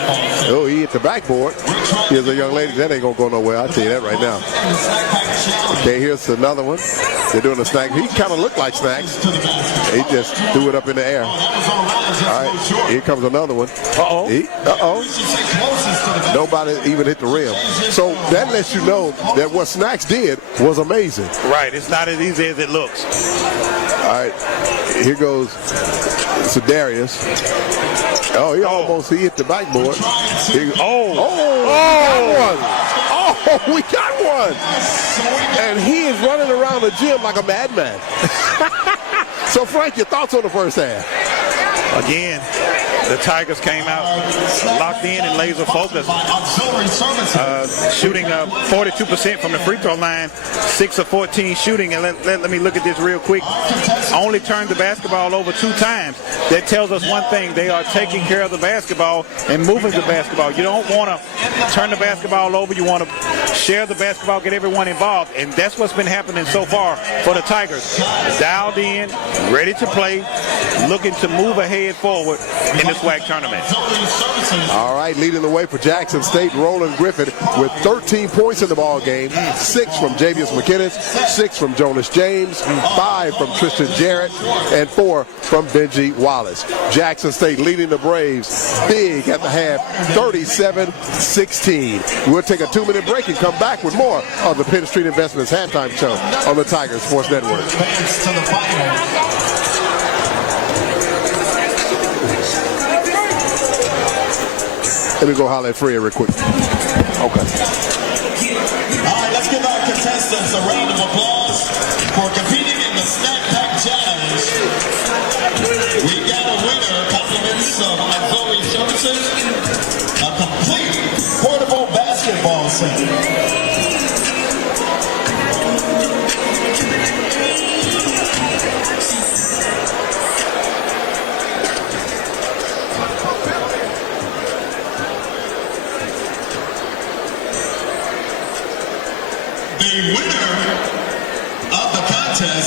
Oh, he hit the backboard. Here's a young lady. That ain't going to go nowhere. I'll tell you that right now. Okay, here's another one. They're doing a snack. He kind of looked like Snacks. He just threw it up in the air. All right, here comes another one. Uh-oh. Nobody even hit the rim. So that lets you know that what Snacks did was amazing. Right. It's not as easy as it looks. All right, here goes Darius. Oh, he hit the backboard. We got one. And he is running around the gym like a madman. So, Frank, your thoughts on the first half? Again, the Tigers came out locked in and laser focused, shooting 42% from the free throw line, 6 of 14 shooting. And let me look at this real quick. Only turned the basketball over 2 times. That tells us one thing: they are taking care of the basketball and moving the basketball. You don't want to turn the basketball over. You want to share the basketball, get everyone involved, and that's what's been happening so far for the Tigers. Dialed in, ready to play, looking to move ahead forward in the SWAC tournament. All right, leading the way for Jackson State, Roland Griffin with 13 points in the ball game. 6 from Javius McKinnon, 6 from Jonas James, 5 from Tristan Jarrett, and 4 from Benji Wallace. Jackson State leading the Braves big at the half, 37-16. We'll take a 2-minute break and come back with more of the Penn Street Investments halftime show on the Tigers Sports Network. Let me go holler at Fred real quick. Okay. All right, let's give our contestants a round of applause for competing in the Snack Pack Challenge. We got a winner, compliments of Zoe Jefferson, a complete portable basketball set. The winner of the contest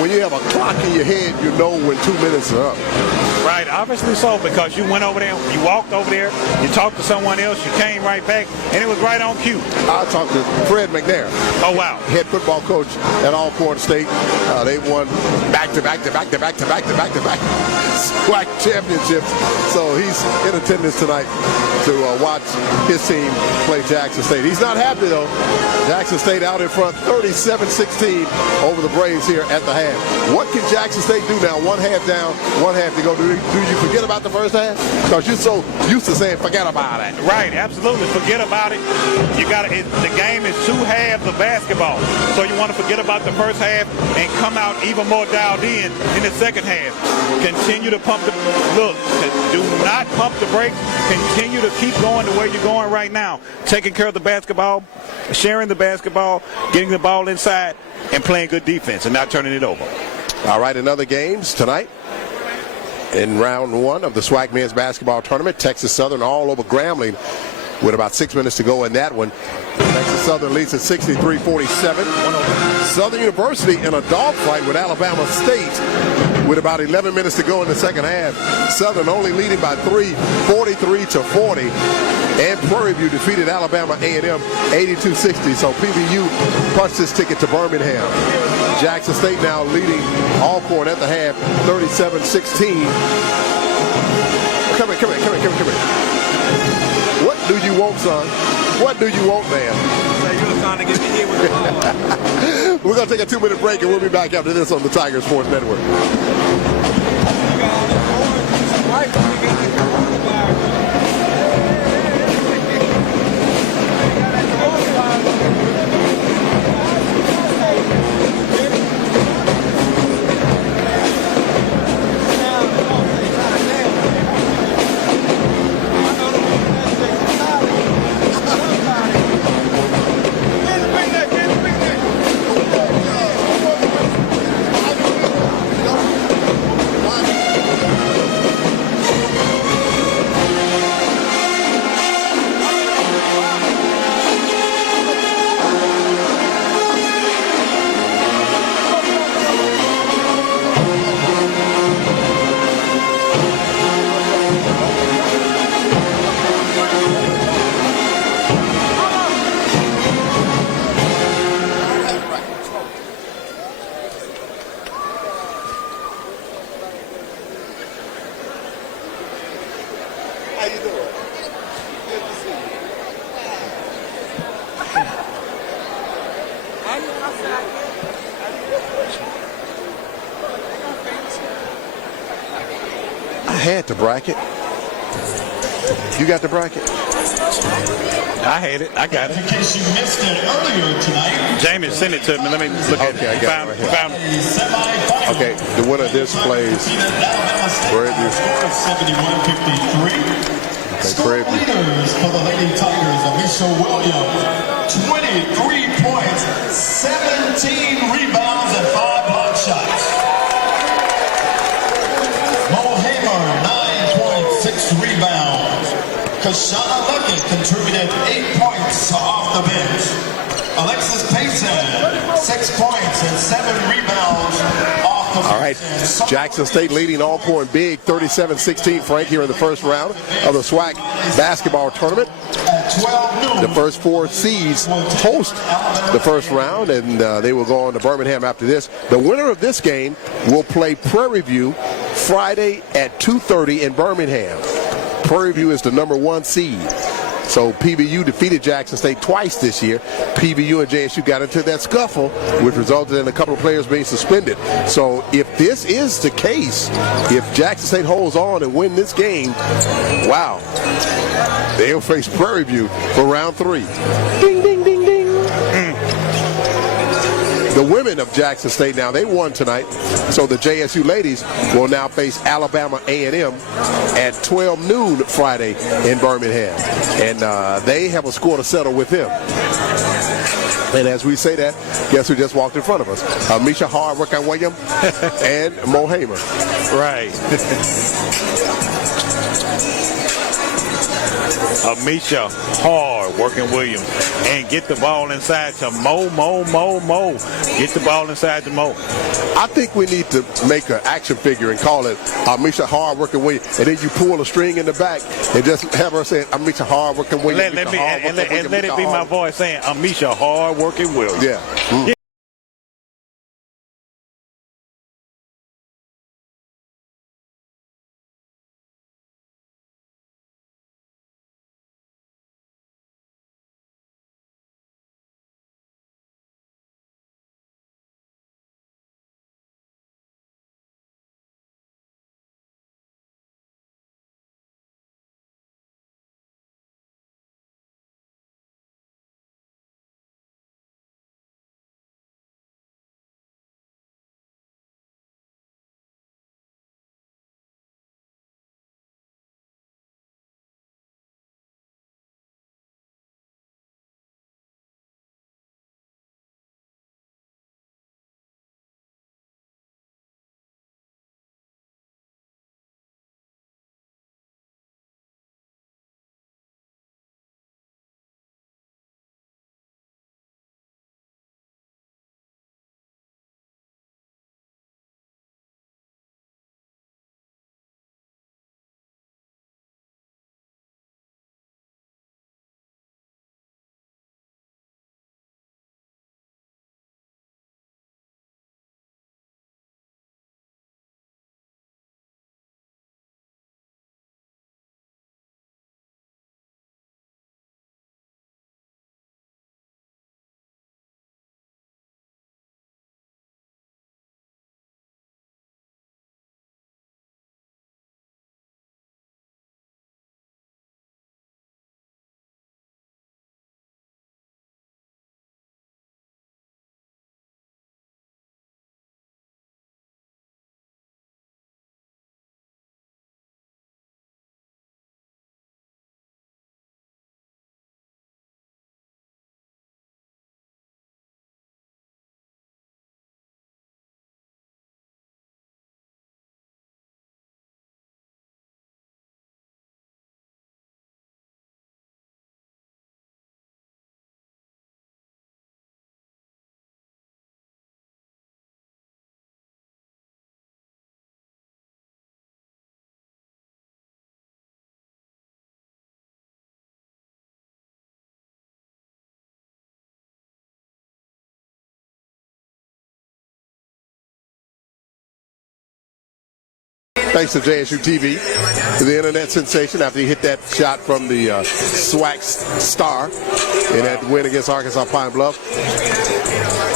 when you have a clock in your head, you know when 2 minutes are up. Right, obviously so, because you went over there, you walked over there, you talked to someone else, you came right back, and it was right on cue. I talked to Fred McNair. Oh, wow. Head football coach at Alcorn State. They won back-to-back SWAC championships. So he's in attendance tonight to watch his team play Jackson State. He's not happy, though. Jackson State out in front 37-16 over the Braves here at the half. What can Jackson State do now? 1 half down, 1 half to go. Do you forget about the first half? Because you're so used to saying forget about it. Right, absolutely. Forget about it. The game is 2 halves of basketball. So you want to forget about the first half and come out even more dialed in the second half. Continue to pump do not pump the brakes. Continue to keep going to where you're going right now. Taking care of the basketball, sharing the basketball, getting the ball inside, and playing good defense and not turning it over. All right, in other games tonight, in round 1 of the SWAC Men's Basketball Tournament, Texas Southern all over Grambling with about 6 minutes to go in that one. Texas Southern leads at 63-47. Southern University in a dogfight with Alabama State with about 11 minutes to go in the second half. Southern only leading by 3, 43-40. And Prairie View defeated Alabama A&M 82-60. So PVU punched his ticket to Birmingham. Jackson State now leading Alcorn at the half, 37-16. Come here. What do you want, son? What do you want, man? You were trying to get me hit with the ball. We're going to take a 2-minute break, and we'll be back after this on the Tiger Sports Network. I had the bracket. You got the bracket? I had it. I got it. In case you missed it earlier tonight, Jamie sent it to me. Let me look at it. Okay, I got it right here. Found it. semifinal. Okay, the winner of this plays Prairie View. 71-53. Score Prairie View. leaders for the Lady Tigers, Alicia Williams, 23 points, 17 rebounds, and 5 block shots. Mo Hamer, 9.6 rebounds. Kashana Luckett contributed 8 points off the bench. Alexis Payson, 6 points and 7 rebounds off the bench. All right, Jackson State leading Alcorn big, 37-16, Frank, here in the first round of the SWAC Basketball Tournament. At 12 noon, The first 4 seeds host the first round, and they will go on to Birmingham after this. The winner of this game will play Prairie View Friday at 2:30 in Birmingham. Prairie View is the number 1 seed. So PBU defeated Jackson State twice this year. PBU and JSU got into that scuffle, which resulted in a couple of players being suspended. So if this is the case, if Jackson State holds on and win this game, wow, they'll face Prairie View for round 3. Ding, ding, ding, ding. The women of Jackson State now, they won tonight. So the JSU ladies will now face Alabama A&M at 12 noon Friday in Birmingham. And they have a score to settle with them. And as we say that, guess who just walked in front of us? Misha Hardworker-William and Mo Hamer. Right. Amisha hard working Williams, and get the ball inside to Mo. Get the ball inside to Mo. I think we need to make an action figure and call it Amisha hard working Williams, and then you pull a string in the back and just have her say Amisha hard working Williams. Let it be my voice saying Amisha hard working Williams. Yeah. Mm. Thanks to JSUTV, the internet sensation, after he hit that shot from the SWAC star in that win against Arkansas Pine Bluff.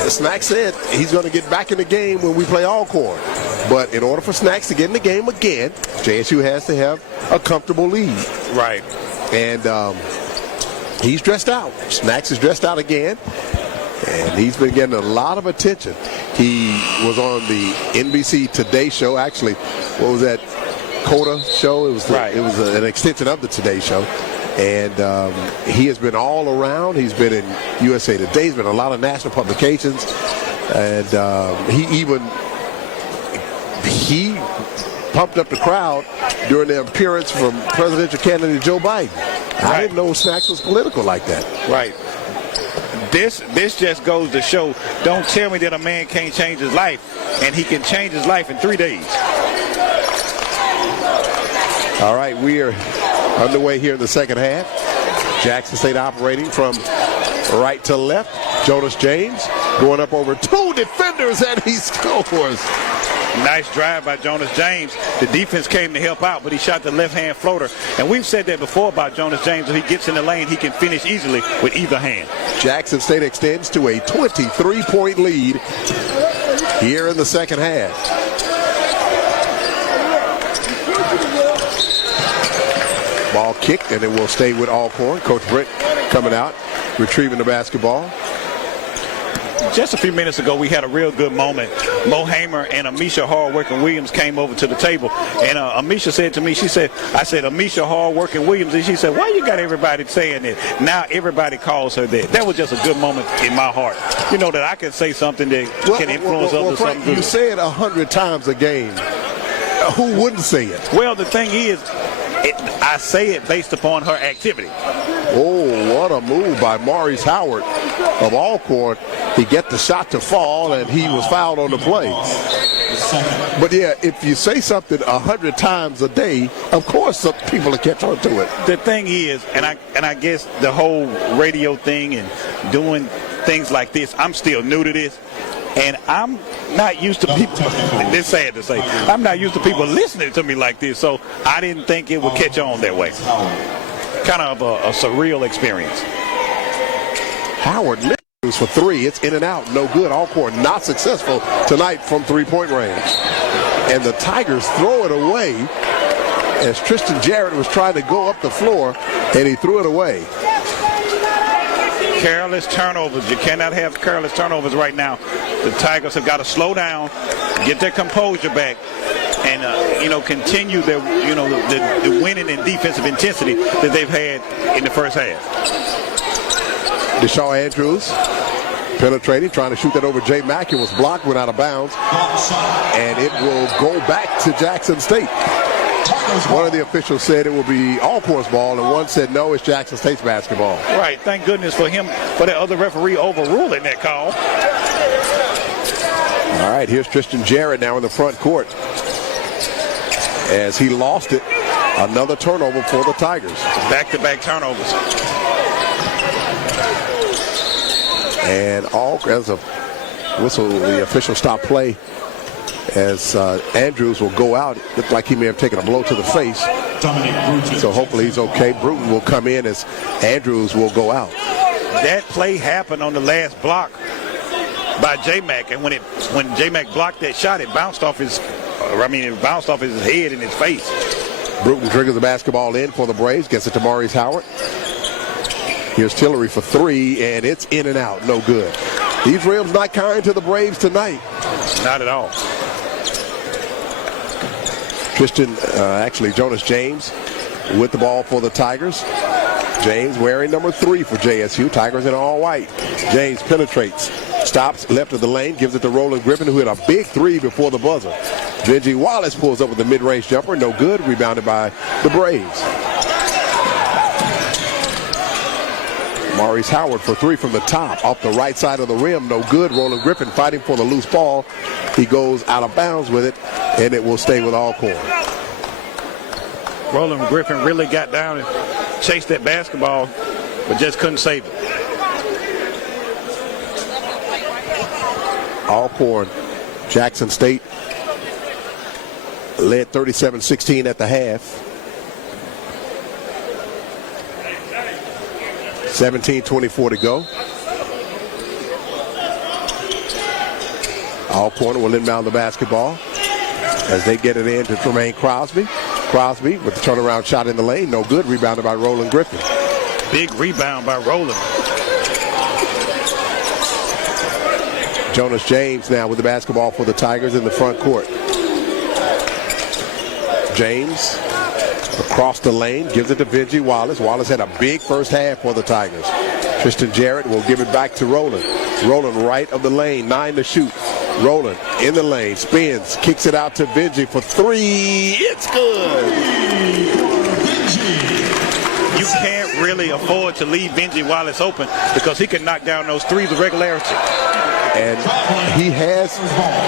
Snacks said he's going to get back in the game when we play Alcorn. But in order for Snacks to get in the game again, JSU has to have a comfortable lead. Right. And he's dressed out. Snacks is dressed out again. And he's been getting a lot of attention. He was on the NBC Today show. Actually, what was that? Coda show? It was an extension of the Today show. And he has been all around. He's been in USA Today. He's been in a lot of national publications. And he pumped up the crowd during the appearance from presidential candidate Joe Biden. Right. I didn't know Snacks was political like that. Right. This just goes to show, don't tell me that a man can't change his life, and he can change his life in 3 days. All right, we are underway here in the second half. Jackson State operating from right to left. Jonas James going up over two defenders, and he scores. Nice drive by Jonas James. The defense came to help out, but he shot the left-hand floater. And we've said that before about Jonas James. If he gets in the lane, he can finish easily with either hand. Jackson State extends to a 23-point lead here in the second half. Ball kicked, and it will stay with Alcorn. Coach Britt coming out, retrieving the basketball. Just a few minutes ago, we had a real good moment. Mo Hamer and Amisha Hardworking Williams came over to the table. And Amisha said to me, I said, Amisha Hardworking Williams. And she said, why you got everybody saying that? Now everybody calls her that. That was just a good moment in my heart. You know, that I can say something that can influence others. Frank, you say it 100 times a game. Who wouldn't say it? Well, the thing is, I say it based upon her activity. Oh, what a move by Maurice Howard of Alcorn. He get the shot to fall, and he was fouled on the play. But yeah, if you say something 100 times a day, of course some people will catch on to it. The thing is, and I guess the whole radio thing and doing things like this, I'm still new to this, and I'm not used to people. It's sad to say, I'm not used to people listening to me like this, so I didn't think it would catch on that way. Kind of a surreal experience. Howard misses for three. It's in and out. No good. Alcorn not successful tonight from three-point range. And the Tigers throw it away as Tristan Jarrett was trying to go up the floor, and he threw it away. Careless turnovers. You cannot have careless turnovers right now. The Tigers have got to slow down, get their composure back, and continue their the winning and defensive intensity that they've had in the first half. Deshaun Andrews penetrating, trying to shoot that over J. Mack. It was blocked, went out of bounds, and it will go back to Jackson State. One of the officials said it will be Alcorn's ball, and one said no, it's Jackson State's basketball. Right. Thank goodness for that other referee overruling that call. All right, here's Tristan Jarrett now in the front court. As he lost it, another turnover for the Tigers. Back-to-back turnovers. And as a whistle, the official stopped play as Andrews will go out. It looked like he may have taken a blow to the face. So hopefully he's okay. Bruton will come in as Andrews will go out. That play happened on the last block by J-Mac, and when J-Mac blocked that shot, it bounced off his head and his face. Bruton triggers the basketball in for the Braves, gets it to Maurice Howard. Here's Tillery for three, and it's in and out, no good. These rims not kind to the Braves tonight. Not at all. Jonas James with the ball for the Tigers. James wearing number 3 for JSU. Tigers in all white. James penetrates, stops left of the lane, gives it to Roland Griffin, who hit a big three before the buzzer. Benji Wallace pulls up with the mid-range jumper, no good, rebounded by the Braves. Maurice Howard for three from the top, off the right side of the rim, no good. Roland Griffin fighting for the loose ball. He goes out of bounds with it, and it will stay with Alcorn. Roland Griffin really got down and chased that basketball, but just couldn't save it. Alcorn, Jackson State led 37-16 at the half. 17:24 to go. Alcorn will inbound the basketball as they get it in to Tremaine Crosby. Crosby with the turnaround shot in the lane, no good. Rebounded by Roland Griffin. Big rebound by Roland. Jonas James now with the basketball for the Tigers in the front court. James across the lane, gives it to Benji Wallace. Wallace had a big first half for the Tigers. Tristan Jarrett will give it back to Roland. Roland right of the lane, 9 to shoot. Roland in the lane, spins, kicks it out to Benji for three. It's good. You can't really afford to leave Benji Wallace open because he can knock down those threes with regularity. And he has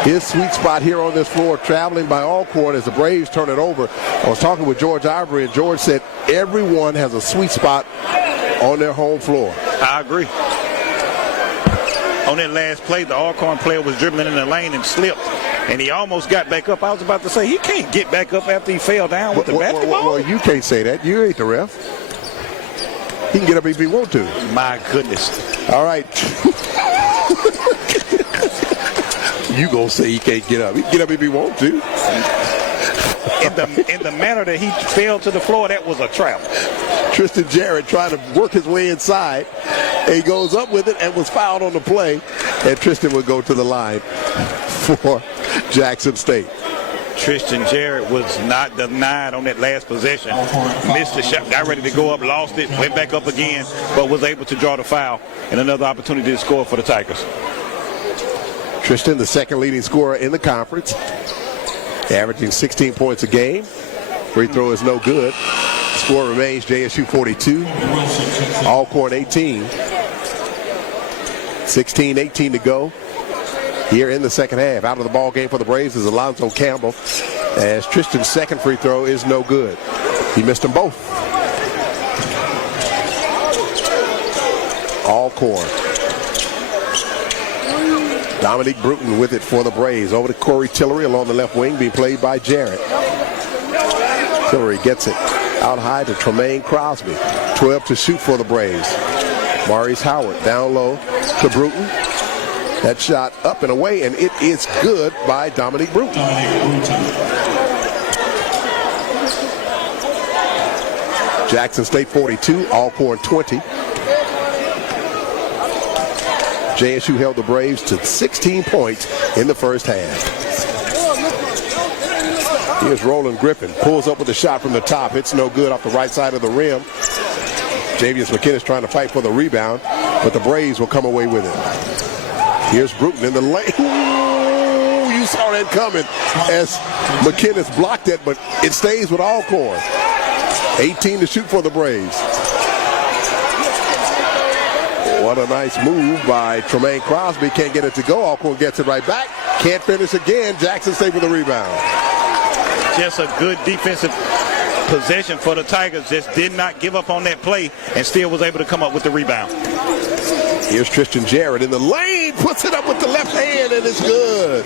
his sweet spot here on this floor, traveling by Alcorn as the Braves turn it over. I was talking with George Ivory, and George said everyone has a sweet spot on their home floor. I agree. On that last play, the Alcorn player was dribbling in the lane and slipped, and he almost got back up. I was about to say, he can't get back up after he fell down with the basketball. Well, you can't say that. You ain't the ref. He can get up if he wants to. My goodness. All right. You gonna say he can't get up? He can get up if he wants to. In the manner that he fell to the floor, that was a trap. Tristan Jarrett trying to work his way inside. He goes up with it and was fouled on the play. And Tristan would go to the line for Jackson State. Tristan Jarrett was not denied on that last possession. Missed the shot, got ready to go up, lost it, went back up again, but was able to draw the foul. And another opportunity to score for the Tigers. Tristan, the second leading scorer in the conference, averaging 16 points a game. Free throw is no good. Score remains JSU 42, Alcorn 18. 16-18 to go here in the second half. Out of the ball game for the Braves is Alonzo Campbell, as Tristan's second free throw is no good. He missed them both. Alcorn. Dominique Bruton with it for the Braves. Over to Corey Tillery along the left wing, being played by Jarrett. Tillery gets it out high to Tremaine Crosby. 12 to shoot for the Braves. Maurice Howard down low to Bruton. That shot up and away, and it is good by Dominique Bruton. Jackson State 42, Alcorn 20. JSU held the Braves to 16 points in the first half. Here's Roland Griffin. Pulls up with a shot from the top. It's no good off the right side of the rim. Javius McKinnis trying to fight for the rebound, but the Braves will come away with it. Here's Bruton in the lane. Ooh, you saw that coming as McKinnis blocked it, but it stays with Alcorn. 18 to shoot for the Braves. What a nice move by Tremaine Crosby. Can't get it to go. Alcorn gets it right back. Can't finish again. Jackson State with the rebound. Just a good defensive possession for the Tigers. Just did not give up on that play and still was able to come up with the rebound. Here's Tristan Jarrett in the lane. Puts it up with the left hand, and it's good.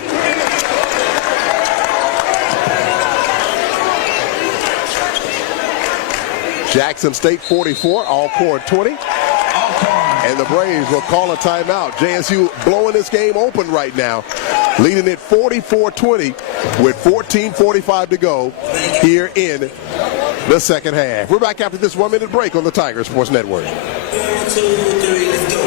Jackson State 44, Alcorn 20. And the Braves will call a timeout. JSU blowing this game open right now, leading it 44-20 with 14:45 to go here in the second half. We're back after this 1-minute break on the Tiger Sports Network. 1, 2, 3, let's go.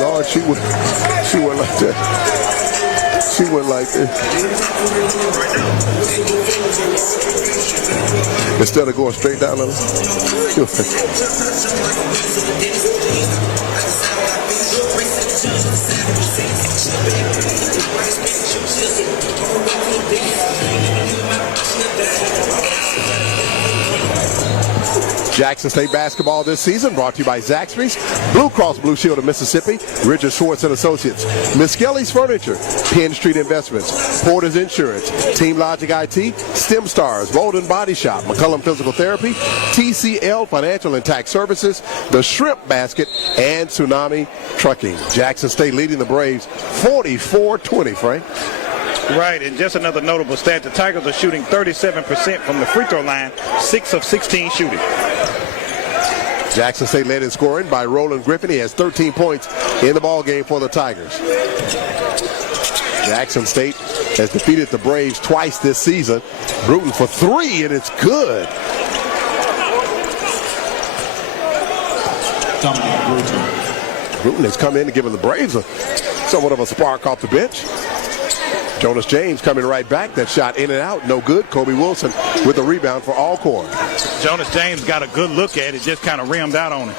Lord, she went like that. She went like this. Instead of going straight down on her. Jackson State basketball this season brought to you by Zaxby's, Blue Cross Blue Shield of Mississippi, Richard Schwartz and Associates, Miss Kelly's Furniture, Penn Street Investments, Porter's Insurance, Team Logic IT, STEM Stars, Bolden Body Shop, McCullum Physical Therapy, TCL Financial and Tax Services, The Shrimp Basket, and Tsunami Trucking. Jackson State leading the Braves 44-20, Frank. Right, and just another notable stat, the Tigers are shooting 37% from the free throw line, 6 of 16 shooting. Jackson State led in scoring by Roland Griffin. He has 13 points in the ball game for the Tigers. Jackson State has defeated the Braves twice this season. Bruton for 3, and it's good. Bruton has come in and given the Braves somewhat of a spark off the bench. Jonas James coming right back. That shot in and out, no good. Kobe Wilson with the rebound for Alcorn. Jonas James got a good look at it, just kind of rimmed out on it.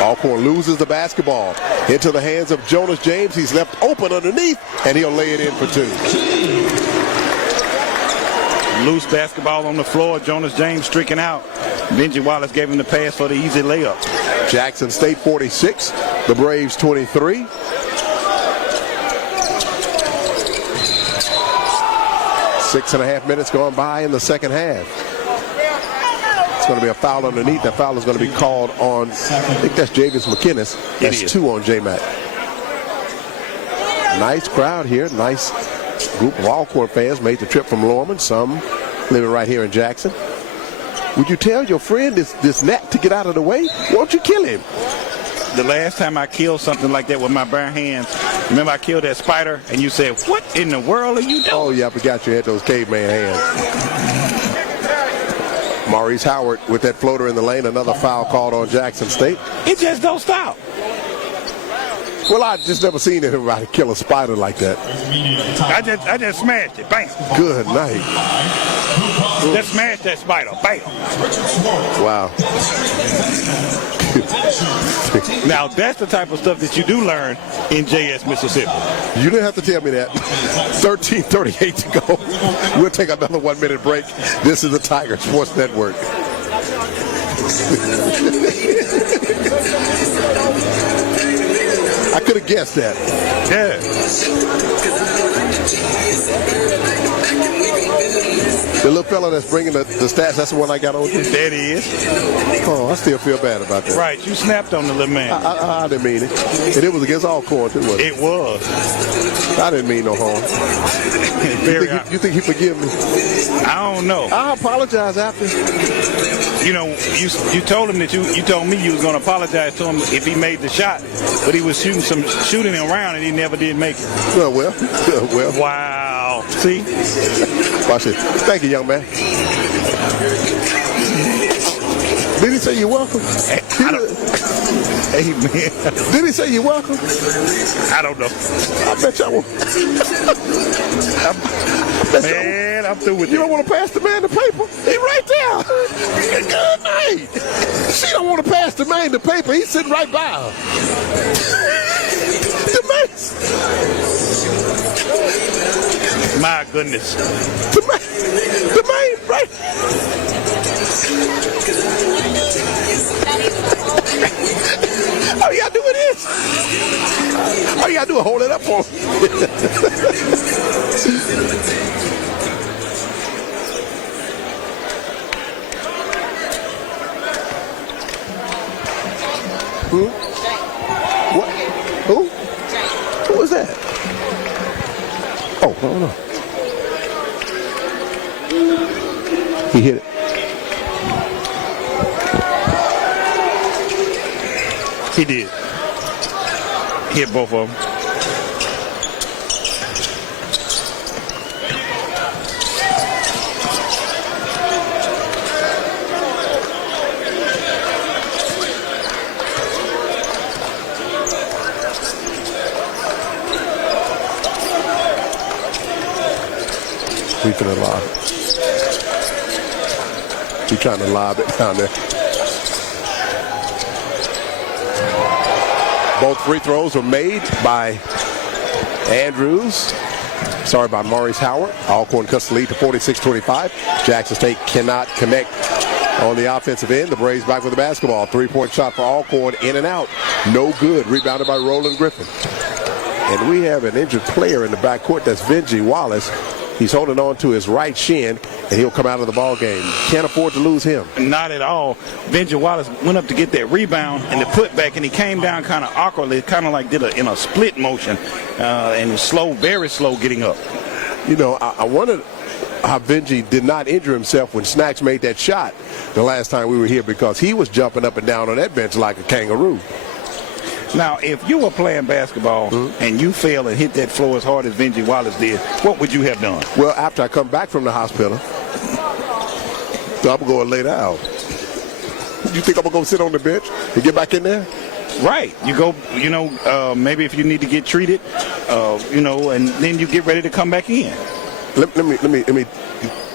Alcorn loses the basketball into the hands of Jonas James. He's left open underneath, and he'll lay it in for 2. Loose basketball on the floor. Jonas James streaking out. Benji Wallace gave him the pass for the easy layup. Jackson State 46, the Braves 23. Six and a half minutes gone by in the second half. It's going to be a foul underneath. That foul is going to be called on, I think that's Javius McKinnis. That's 2 on J-Mac. Nice crowd here. Nice group of Alcorn fans made the trip from Lorman. Some living right here in Jackson. Would you tell your friend this net to get out of the way? Won't you kill him? the last time I killed something like that with my bare hands, remember I killed that spider and you said, what in the world are you doing? Oh, yeah, I forgot you had those caveman hands. Maurice Howard with that floater in the lane. Another foul called on Jackson State. It just don't stop. Well, I just never seen anybody kill a spider like that. I just smashed it. Bam. Good night. Just smashed that spider. Bam. Wow. Now, that's the type of stuff that you do learn in JS, Mississippi. You didn't have to tell me that. 13:38 to go. We'll take another 1 minute break. This is the Tiger Sports Network. I could have guessed that. Yeah. The little fella that's bringing the stats, that's the one I got on you? That is. Oh, I still feel bad about that. Right, you snapped on the little man. I didn't mean it. And it was against Alcorn, too, wasn't it? It was. I didn't mean no harm. You think he forgive me? I don't know. I apologize after. You know, you told him that you told me you was going to apologize to him if he made the shot, but he was shooting him around and he never did make it. Well. Wow. See? Watch it. Thank you, young man. Did he say you're welcome? Hey, man. Did he say you're welcome? I don't know. I bet y'all will. Man, I'm through with You it. don't want to pass the man the paper? He right there. Good night. She don't want to pass the man the paper. He's sitting right by her. The man. My goodness. The man, right? All you gotta do it is. All you gotta do is hold it up for him. Who? What? Who? Who was that? Oh, no. He hit it. He did. Hit both of them. We finna lob it. He trying to lob it down there. Both free throws were made by Andrews. Sorry, by Maurice Howard. Alcorn cuts the lead to 46-25. Jackson State cannot connect on the offensive end. The Braves back with the basketball. Three-point shot for Alcorn, in and out. No good. Rebounded by Roland Griffin. And we have an injured player in the backcourt. That's Benji Wallace. He's holding on to his right shin, and he'll come out of the ball game. Can't afford to lose him. Not at all. Benji Wallace went up to get that rebound and the putback, and he came down kind of awkwardly, kind of like did in a split motion, and was slow, very slow getting up. You know, I wondered how Benji did not injure himself when Snacks made that shot the last time we were here, because he was jumping up and down on that bench like a kangaroo. Now, if you were playing basketball and you fell and hit that floor as hard as Benji Wallace did, what would you have done? Well, after I come back from the hospital, so I'm going to lay down. You think I'm going to go sit on the bench and get back in there? Right. You go, maybe if you need to get treated, and then you get ready to come back in. Let me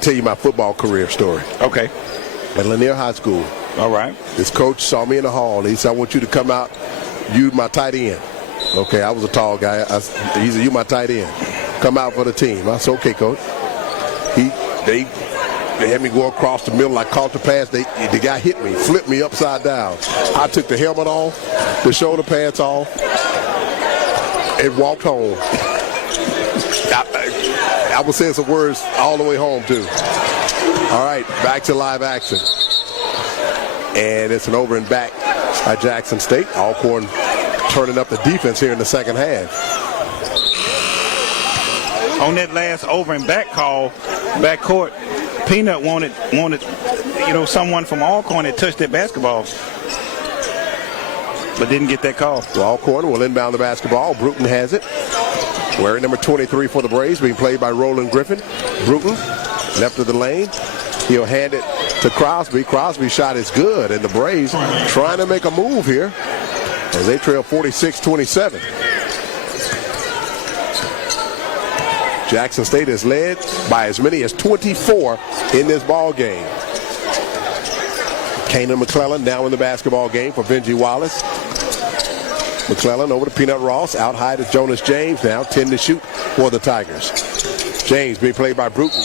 tell you my football career story. Okay. At Lanier High School. All right. This coach saw me in the hall. He said, I want you to come out. You my tight end. Okay, I was a tall guy. He said, you my tight end. Come out for the team. I said, okay, coach. They had me go across the middle. I caught the pass. The guy hit me, flipped me upside down. I took the helmet off, the shoulder pads off, and walked home. I was saying some words all the way home, too. All right, back to live action. And it's an over and back by Jackson State. Alcorn turning up the defense here in the second half. On that last over and back call, backcourt, Peanut wanted someone from Alcorn that touched that basketball. but didn't get that call. Well, Alcorn will inbound the basketball. Bruton has it. Wearing number 23 for the Braves, being played by Roland Griffin. Bruton, left of the lane. He'll hand it to Crosby. Crosby's shot is good, and the Braves trying to make a move here as they trail 46-27. Jackson State is led by as many as 24 in this ball game. Kanan McClellan now in the basketball game for Benji Wallace. McClellan over to Peanut Ross. Out high to Jonas James now. 10 to shoot for the Tigers. James being played by Bruton.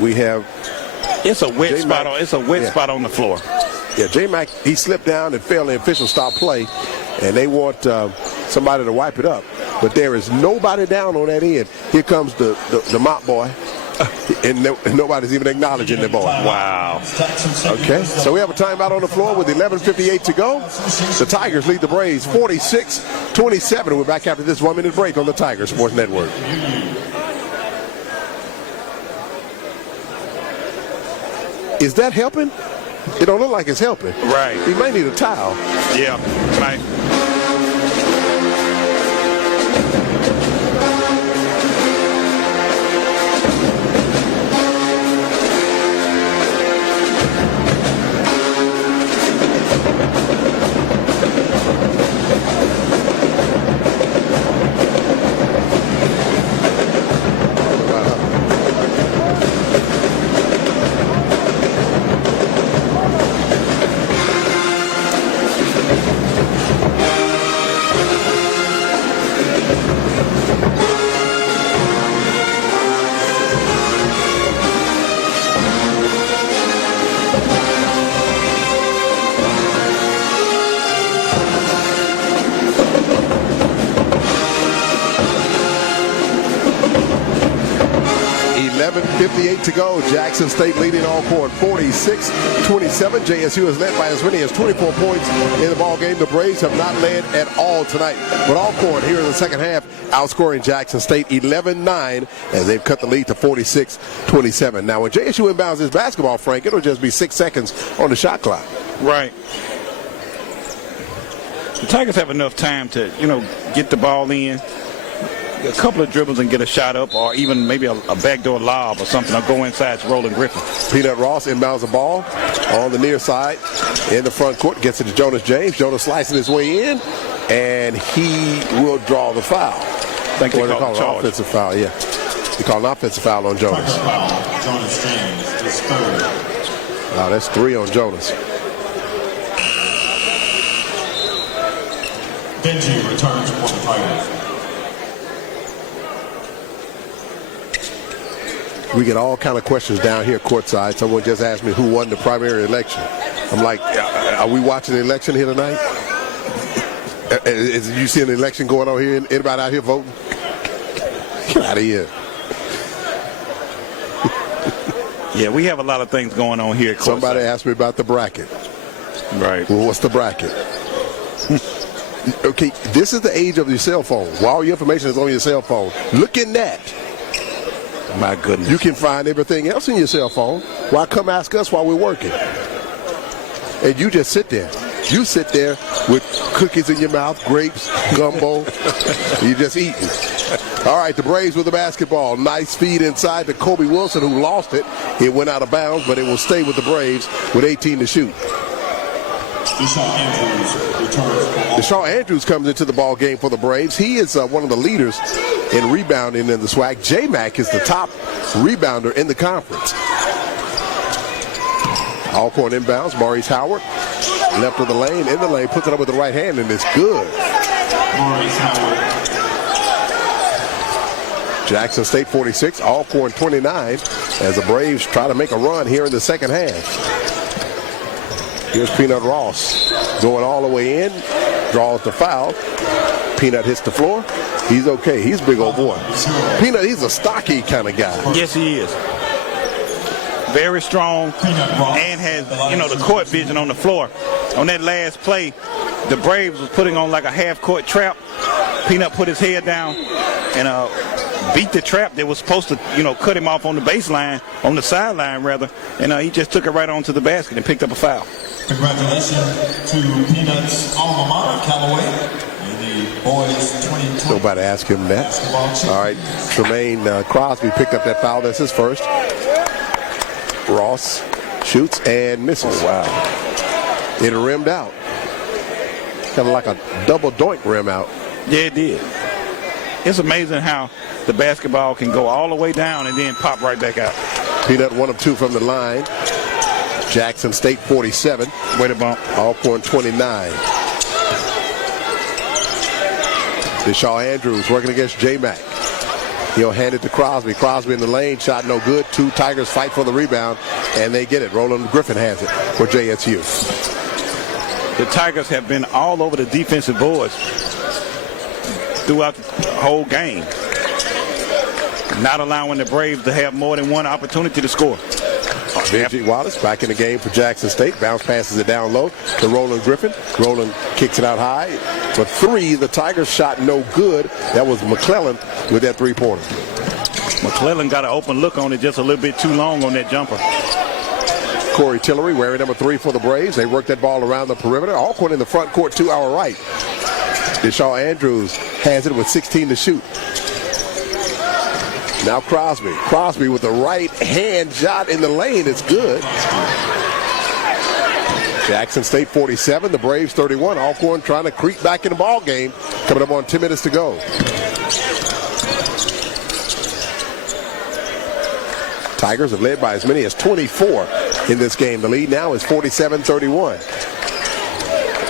We have... It's a wet spot. It's a wet spot on the floor. Yeah, J-Mac, he slipped down and fell. The officials stopped play, and they want somebody to wipe it up. But there is nobody down on that end. Here comes the mop boy, and nobody's even acknowledging the boy. Wow. Okay, so we have a timeout on the floor with 11:58 to go. The Tigers lead the Braves 46-27. We're back after this 1-minute break on the Tiger Sports Network. Is that helping? It don't look like it's helping. Right. He might need a towel. Yeah, right. To go. Jackson State leading Alcorn 46-27. JSU is led by as many as 24 points in the ball game. The Braves have not led at all tonight. But Alcorn here in the second half outscoring Jackson State 11-9 as they've cut the lead to 46-27. Now when JSU inbounds this basketball, Frank, it'll just be 6 seconds on the shot clock. Right. The Tigers have enough time to, get the ball in. A couple of dribbles and get a shot up, or even maybe a backdoor lob or something, or go inside to Roland Griffin. Peanut Ross inbounds the ball on the near side in the front court, gets it to Jonas James. Jonas slicing his way in, and he will draw the foul. I think they call an offensive foul, yeah. They call an offensive foul on Jonas. Jonas James is third. Wow, that's 3 on Jonas. Benji returns for the Tigers. We get all kind of questions down here courtside. Someone just asked me who won the primary election. I'm like, are we watching the election here tonight? Is you see an election going on here? Anybody out here voting? Get out of here. Yeah, we have a lot of things going on here. Somebody asked me about the bracket. Right. Well, what's the bracket? Okay, this is the age of your cell phone. Well, all your information is on your cell phone. Look in that. My goodness. You can find everything else in your cell phone. Why come ask us while we're working? And you just sit there. You sit there with cookies in your mouth, grapes, gumbo. You're just eating. All right, the Braves with the basketball. Nice feed inside to Kobe Wilson, who lost it. It went out of bounds, but it will stay with the Braves with 18 to shoot. Deshaun Andrews comes into the ball game for the Braves. He is one of the leaders in rebounding in the SWAC. J-Mac is the top rebounder in the conference. Alcorn inbounds. Maurice Howard, left of the lane, in the lane, puts it up with the right hand, and it's good. Maurice Howard. Jackson State 46, Alcorn 29, as the Braves try to make a run here in the second half. Here's Peanut Ross going all the way in, draws the foul. Peanut hits the floor. He's okay. He's a big old boy. Peanut, he's a stocky kind of guy. Yes, he is. Very strong and has, the court vision on the floor. On that last play, the Braves was putting on like a half-court trap. Peanut put his head down and beat the trap that was supposed to, cut him off on the baseline, on the sideline rather, and he just took it right onto the basket and picked up a foul. Congratulations to Peanuts alma mater, Callaway, and the boys 2020. Nobody asked him that. All right, Tremaine Crosby picked up that foul. That's his first. Ross shoots and misses. Oh, wow. It rimmed out. Kind of like a double doink rim out. Yeah, it did. It's amazing how the basketball can go all the way down and then pop right back out. Peanut 1 of 2 from the line. Jackson State 47. Way to bump. Alcorn 29. Deshaun Andrews working against J-Mac. He'll hand it to Crosby. Crosby in the lane, shot no good. 2 Tigers fight for the rebound, and they get it. Roland Griffin has it for JSU. The Tigers have been all over the defensive boards throughout the whole game, not allowing the Braves to have more than one opportunity to score. Benji Wallace back in the game for Jackson State. Bounce passes it down low to Roland Griffin. Roland kicks it out high. For 3, the Tigers shot no good. That was McClellan with that 3-pointer. McClellan got an open look on it just a little bit too long on that jumper. Corey Tillery wearing number 3 for the Braves. They work that ball around the perimeter. Alcorn in the front court to our right. Deshaun Andrews has it with 16 to shoot. Now Crosby. Crosby with the right hand shot in the lane. It's good. Jackson State 47, the Braves 31. Alcorn trying to creep back in the ball game. Coming up on 10 minutes to go. Tigers have led by as many as 24 in this game. The lead now is 47-31.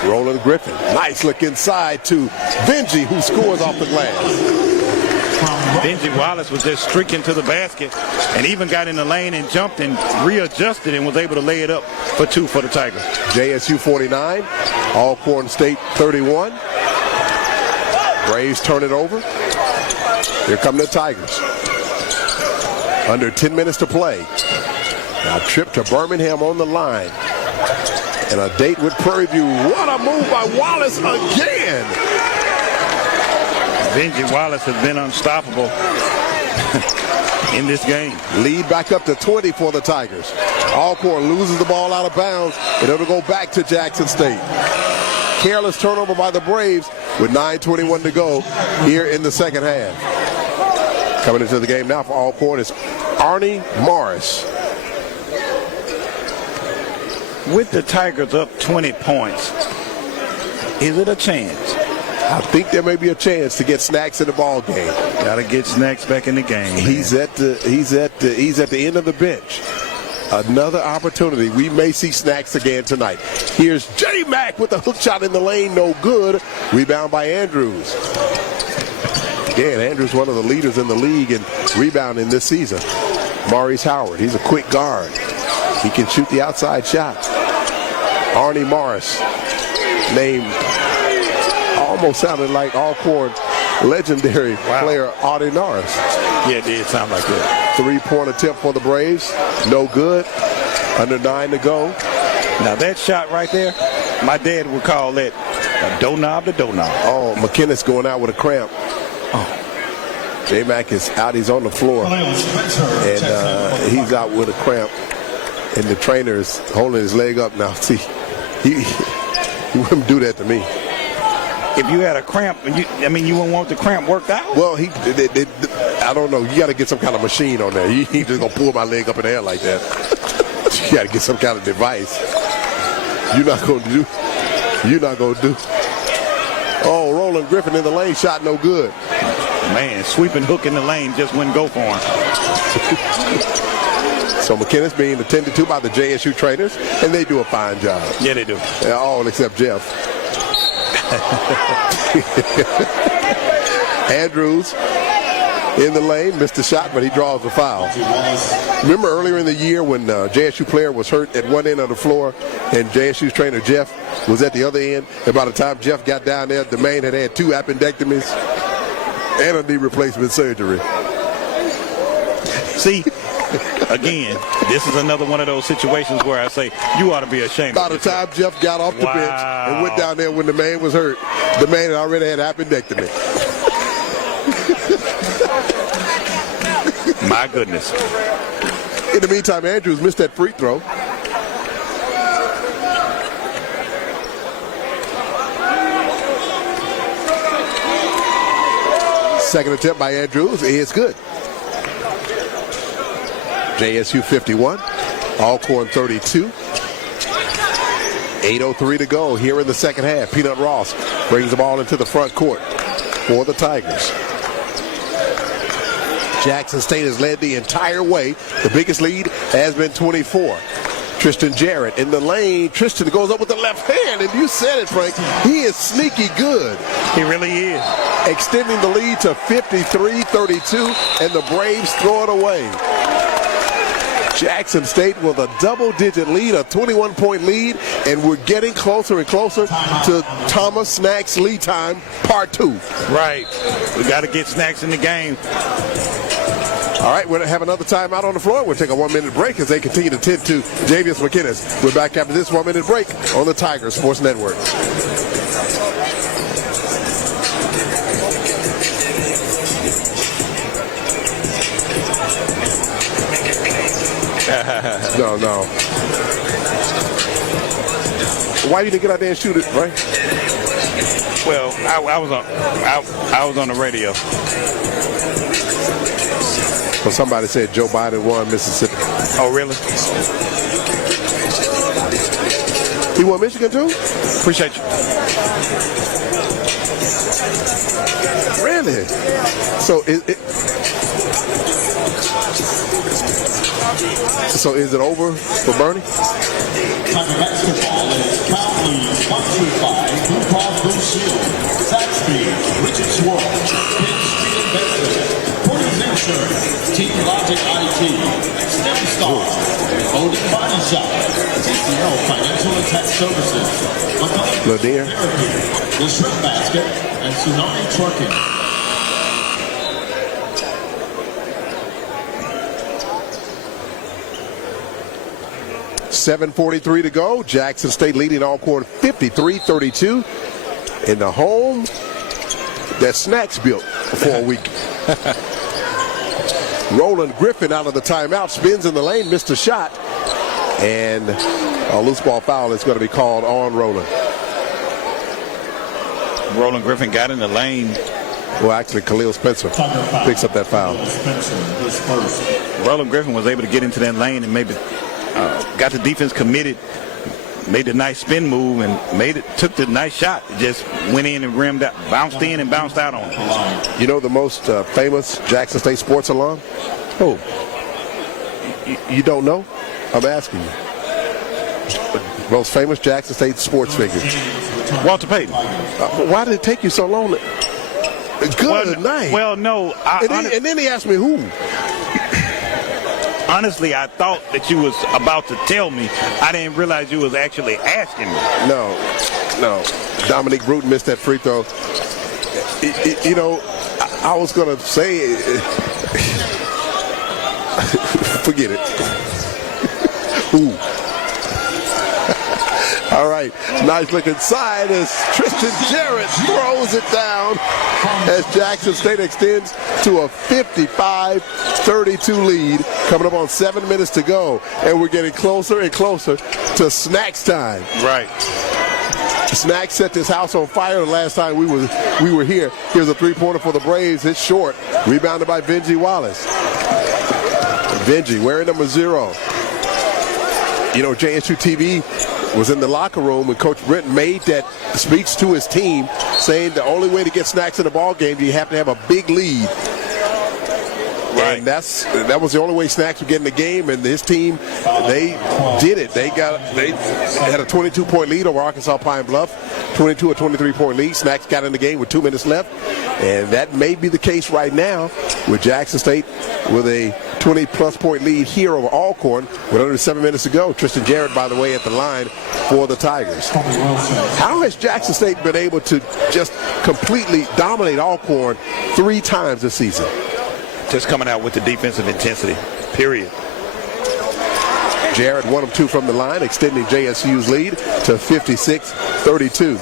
Roland Griffin. Nice look inside to Benji, who scores off the glass. Benji Wallace was just streaking to the basket and even got in the lane and jumped and readjusted and was able to lay it up for 2 for the Tigers. JSU 49, Alcorn State 31. Braves turn it over. Here come the Tigers. Under 10 minutes to play. Now trip to Birmingham on the line. And a date with Prairie View. What a move by Wallace again. Benji Wallace has been unstoppable in this game. Lead back up to 20 for the Tigers. Alcorn loses the ball out of bounds, and it'll go back to Jackson State. Careless turnover by the Braves with 9:21 to go here in the second half. Coming into the game now for Alcorn is Arnie Morris. With the Tigers up 20 points, is it a chance? I think there may be a chance to get Snacks in the ball game. Got to get Snacks back in the game. He's at the end of the bench. Another opportunity. We may see Snacks again tonight. Here's J-Mac with a hook shot in the lane, no good. Rebound by Andrews. Again, Andrews, one of the leaders in the league in rebounding this season. Maurice Howard, he's a quick guard. He can shoot the outside shot. Arnie Morris, named almost sounded like Alcorn legendary player Arnie Norris. Yeah, it did sound like that. 3-point attempt for the Braves. No good. Under 9 to go. Now that shot right there, my dad would call that a doorknob to doorknob. Oh, McKinnis going out with a cramp. Oh. J-Mac is out. He's on the floor. And he's out with a cramp. And the trainer is holding his leg up now. See, he wouldn't do that to me. If you had a cramp, you wouldn't want the cramp worked out? Well, I don't know. You got to get some kind of machine on there. You ain't just going to pull my leg up in the air like that. You got to get some kind of device. You're not going to do. Oh, Roland Griffin in the lane, shot no good. Man, sweeping hook in the lane just wouldn't go for him. So McKinnis being attended to by the JSU trainers, and they do a fine job. Yeah, they do. All except Jeff. Andrews in the lane, missed the shot, but he draws the foul. Remember earlier in the year when JSU player was hurt at one end of the floor and JSU's trainer Jeff was at the other end, and by the time Jeff got down there, the man had 2 appendectomies and a knee replacement surgery. See, again, this is another one of those situations where I say you ought to be ashamed. By the time Jeff got off the bench and went down there when the man was hurt, the man had already had appendectomy. My goodness. In the meantime, Andrews missed that free throw. Second attempt by Andrews is good. JSU 51, Alcorn 32. 8:03 to go here in the second half. Peanut Ross brings the ball into the front court for the Tigers. Jackson State has led the entire way. The biggest lead has been 24. Tristan Jarrett in the lane. Tristan goes up with the left hand, and you said it, Frank. He is sneaky good. He really is. Extending the lead to 53-32, and the Braves throw it away. Jackson State with a double-digit lead, a 21-point lead, and we're getting closer and closer to Thomas Snacks lead time, part 2. Right. We got to get Snacks in the game. All right, we're going to have another timeout on the floor. We'll take a 1-minute break as they continue to tend to Javius McInnes. We're back after this 1-minute break on the Tiger Sports Network. No. Why you didn't get out there and shoot it, right? Well, I was on the radio. Well, somebody said Joe Biden won Mississippi. Oh, really? He won Michigan too? Appreciate you. Really? So is it over for Bernie? Tiger basketball is Count Leads 1-5, Blue Cross Blue Shield, Saxby, Richard Schwartz, Penn Street Investment, Porter's Insurance, Team Logic IT, STEM Star, Golden Body Shop, TCO Financial and Tax Services, Lanier, Therapy, The Shrimp Basket, and Tsunami Trucking. 7:43 to go. Jackson State leading Alcorn 53-32 in the home that Snacks built for a week. Roland Griffin out of the timeout, spins in the lane, missed a shot, and a loose ball foul is going to be called on Roland. Roland Griffin got in the lane. Well, actually, Khalil Spencer picks up that foul. Roland Griffin was able to get into that lane and maybe got the defense committed, made a nice spin move, and took the nice shot. Just went in and rimmed out, bounced in and bounced out on it. You know the most famous Jackson State sports alum? Who? You don't know? I'm asking you. Most famous Jackson State sports figure. Walter Payton. Why did it take you so long? Good night. Well, no. And then he asked me who. Honestly, I thought that you was about to tell me. I didn't realize you was actually asking me. No. Dominique Bruton missed that free throw. You know, I was going to say, forget it. Ooh. All right, nice look inside as Tristan Jarrett throws it down as Jackson State extends to a 55-32 lead, coming up on 7 minutes to go, and we're getting closer and closer to Snacks time. Right. Snacks set this house on fire the last time we were here. Here's a three-pointer for the Braves. It's short, rebounded by Benji Wallace. Benji wearing number 0. You know, JSUTV was in the locker room when Coach Britton made that speech to his team, saying the only way to get Snacks in the ball game, you have to have a big lead. Right. And that was the only way Snacks would get in the game, and his team, they did it. They had a 22-point lead over Arkansas Pine Bluff, 22 or 23-point lead. Snacks got in the game with 2 minutes left, and that may be the case right now with Jackson State with a 20-plus point lead here over Alcorn with under 7 minutes to go. Tristan Jarrett, by the way, at the line for the Tigers. How has Jackson State been able to just completely dominate Alcorn 3 times this season? Just coming out with the defensive intensity, period. Jarrett 1 of 2 from the line, extending JSU's lead to 56-32.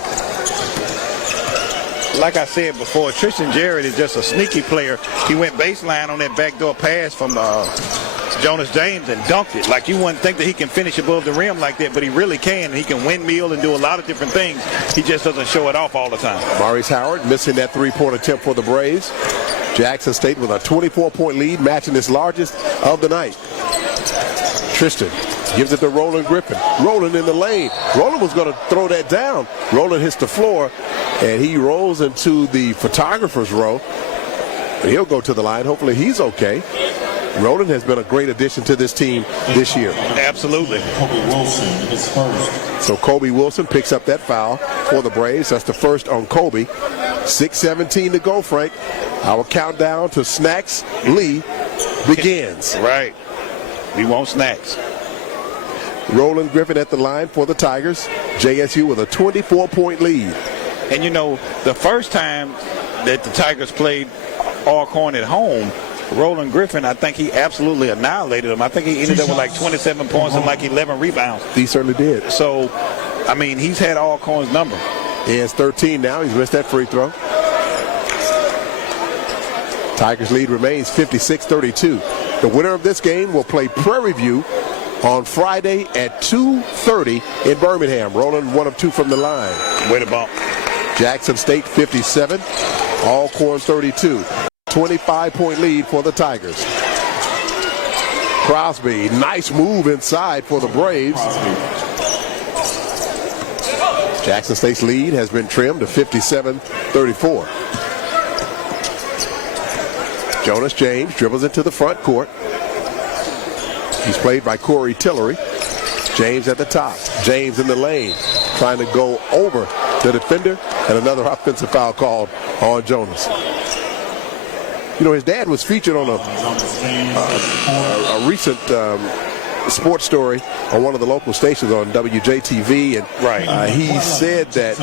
like I said before, Tristan Jarrett is just a sneaky player. He went baseline on that backdoor pass from Jonas James and dunked it. Like, you wouldn't think that he can finish above the rim like that, but he really can. He can windmill and do a lot of different things. He just doesn't show it off all the time. Maurice Howard missing that three-point attempt for the Braves. Jackson State with a 24-point lead, matching its largest of the night. Tristan gives it to Roland Griffin. Roland in the lane. Roland was going to throw that down. Roland hits the floor, and he rolls into the photographer's row. He'll go to the line. Hopefully he's okay. Roland has been a great addition to this team this year. Absolutely. Kobe Wilson is first. So Kobe Wilson picks up that foul for the Braves. That's the first on Kobe. 6:17 to go, Frank. Our countdown to Snacks Lee begins. Right. We want snacks. Roland Griffin at the line for the Tigers. JSU with a 24-point lead. And you know, the first time that the Tigers played Alcorn at home, Roland Griffin, I think he absolutely annihilated them. I think he ended up with like 27 points and like 11 rebounds. He certainly did. So, I mean, he's had Alcorn's number. He has 13 now. He's missed that free throw. Tigers lead remains 56-32. The winner of this game will play Prairie View on Friday at 2:30 in Birmingham. Roland 1 of 2 from the line. Way to bump. Jackson State 57, Alcorn 32. 25-point lead for the Tigers. Crosby, nice move inside for the Braves. Jackson State's lead has been trimmed to 57-34. Jonas James dribbles into the front court. He's played by Corey Tillery. James at the top. James in the lane, trying to go over the defender, and another offensive foul called on Jonas. You know, his dad was featured on a recent sports story on one of the local stations on WJTV, and he said that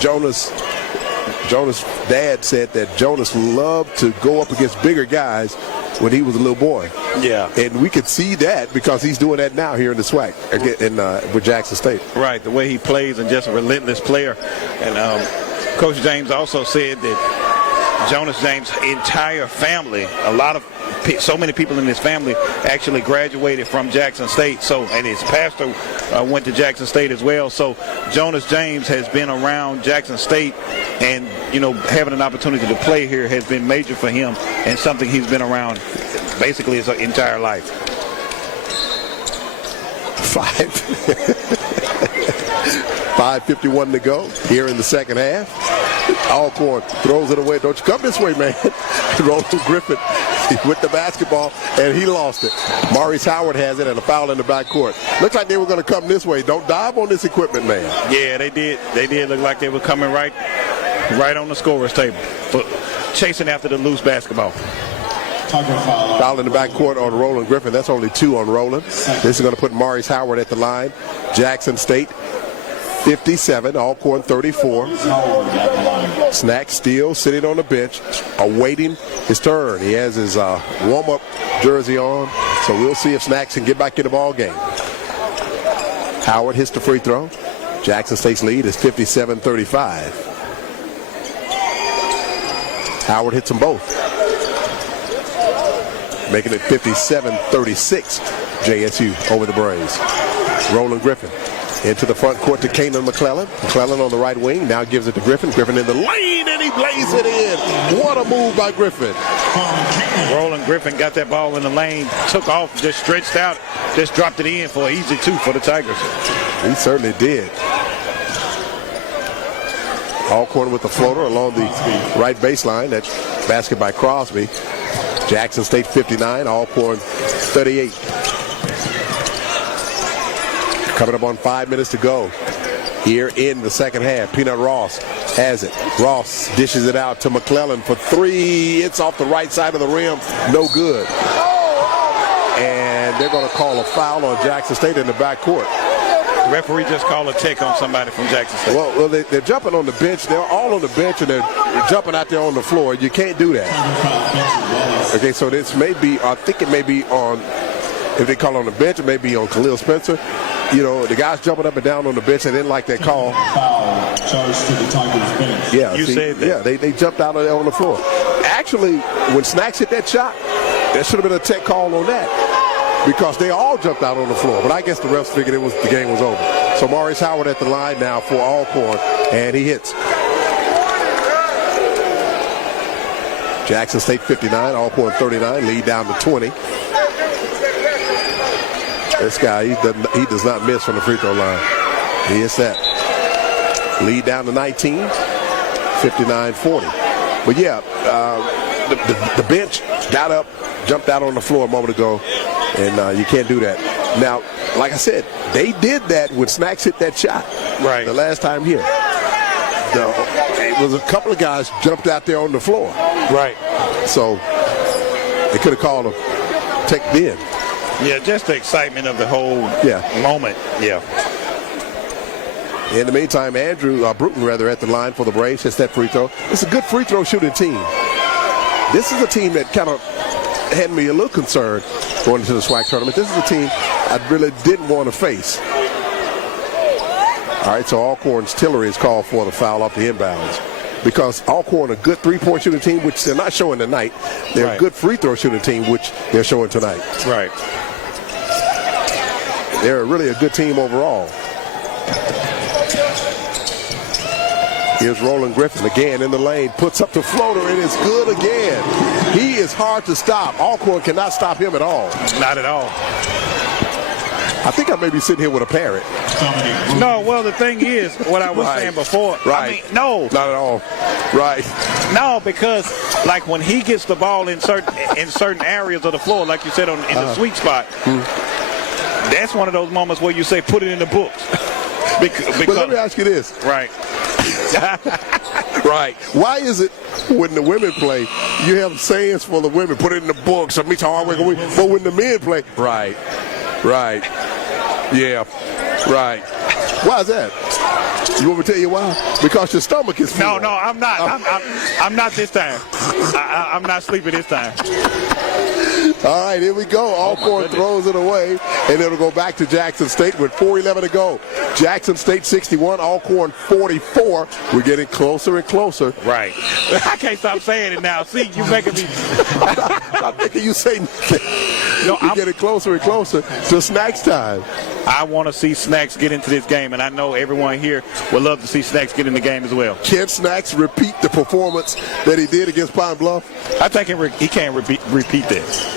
Jonas' dad said that Jonas loved to go up against bigger guys when he was a little boy. Yeah. And we could see that because he's doing that now here in the SWAC with Jackson State. Right, the way he plays, and just a relentless player. And Coach James also said that Jonas James' entire family, so many people in his family actually graduated from Jackson State. So, and his pastor went to Jackson State as well. So Jonas James has been around Jackson State, and you know, having an opportunity to play here has been major for him, and something he's been around basically his entire life. 5:51 to go here in the second half. Alcorn throws it away. Don't you come this way, man. Roland Griffin with the basketball, and he lost it. Maurice Howard has it, and a foul in the backcourt. Looks like they were going to come this way. Don't dive on this equipment, man. Yeah, they did. They did look like they were coming right on the scorer's table, chasing after the loose basketball. Foul in the backcourt on Roland Griffin. That's only 2 on Roland. This is going to put Maurice Howard at the line. Jackson State 57, Alcorn 34. Snack still sitting on the bench, awaiting his turn. He has his warm-up jersey on, so we'll see if Snacks can get back in the ball game. Howard hits the free throw. Jackson State's lead is 57-35. Howard hits them both, making it 57-36. JSU over the Braves. Roland Griffin into the front court to Kanan McClellan. McClellan on the right wing, now gives it to Griffin. Griffin in the lane, and he blaze it in. What a move by Griffin. Roland Griffin got that ball in the lane, took off, just stretched out, just dropped it in for an easy 2 for the Tigers. He certainly did. Alcorn with the floater along the right baseline. That's basket by Crosby. Jackson State 59, Alcorn 38. Coming up on 5 minutes to go here in the second half. Peanut Ross has it. Ross dishes it out to McClellan for 3. It's off the right side of the rim. No good. And they're going to call a foul on Jackson State in the backcourt. The referee just called a check on somebody from Jackson State. Well, they're jumping on the bench. They're all on the bench, and they're jumping out there on the floor. You can't do that. Okay, so this may be, I think it may be on, if they call on the bench, it may be on Khalil Spencer. you know, the guys jumping up and down on the bench, they didn't like that call. Foul charged to the Tigers bench. Yeah, You said that. Yeah, they jumped out on the floor. Actually, when Snacks hit that shot, there should have been a tech call on that because they all jumped out on the floor. But I guess the refs figured the game was over. So Maurice Howard at the line now for Alcorn, and he hits. Jackson State 59, Alcorn 39, lead down to 20. This guy, he does not miss from the free throw line. He hits that. Lead down to 19, 59-40. But yeah, the bench got up, jumped out on the floor a moment ago, and you can't do that. Now, like I said, they did that when Snacks hit that shot. Right. The last time here. It was a couple of guys jumped out there on the floor. Right. So they could have called him take then. Yeah, just the excitement of the whole moment. Yeah. In the meantime, Andrew Bruton, at the line for the Braves, hits that free throw. It's a good free throw shooting team. This is a team that kind of had me a little concerned going into the SWAC tournament. This is a team I really didn't want to face. All right, so Alcorn's Tillery is called for the foul off the inbounds. Because Alcorn, a good three-point shooting team, which they're not showing tonight. They're a good free throw shooting team, which they're showing tonight. Right. They're really a good team overall. Here's Roland Griffin again in the lane, puts up the floater, and it's good again. He is hard to stop. Alcorn cannot stop him at all. Not at all. I think I may be sitting here with a parrot. No, well, the thing is, what I was saying before. Right. I mean, no. Not at all. Right. No, because, like, when he gets the ball in certain areas of the floor, like you said, in the sweet spot, that's one of those moments where you say, put it in the books. because, but let me ask you this. Right. Right. Why is it when the women play, you have sayings for the women, put it in the books, but when the men play, right. Yeah. Right. Why is that? You want me to tell you why? Because your stomach is full. No, I'm not. I'm not this time. I'm not sleeping this time. All right, here we go. Alcorn throws it away, and it'll go back to Jackson State with 4:11 to go. Jackson State 61, Alcorn 44. We're getting closer and closer. Right. I can't stop saying it now. See, you making me. I'm making you say nothing. No, we're getting closer and closer to Snacks time. I want to see Snacks get into this game, and I know everyone here would love to see Snacks get in the game as well. Can Snacks repeat the performance that he did against Pine Bluff? I think he can't repeat that.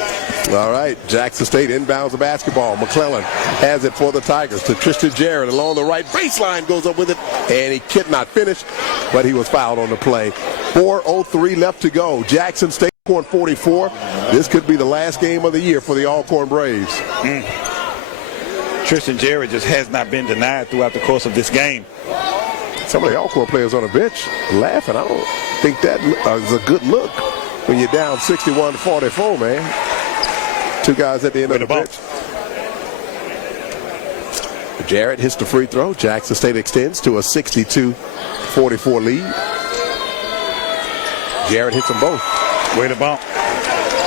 All right, Jackson State inbounds the basketball. McClellan has it for the Tigers to Tristan Jarrett along the right baseline, goes up with it, and he could not finish, but he was fouled on the play. 4:03 left to go. Jackson State, Alcorn 44. This could be the last game of the year for the Alcorn Braves. Tristan Jarrett just has not been denied throughout the course of this game. Some of the Alcorn players on the bench laughing. I don't think that is a good look when you're down 61-44, man. Two guys at the end of the bench. Jarrett hits the free throw. Jackson State extends to a 62-44 lead. Jarrett hits them both. Way to bump.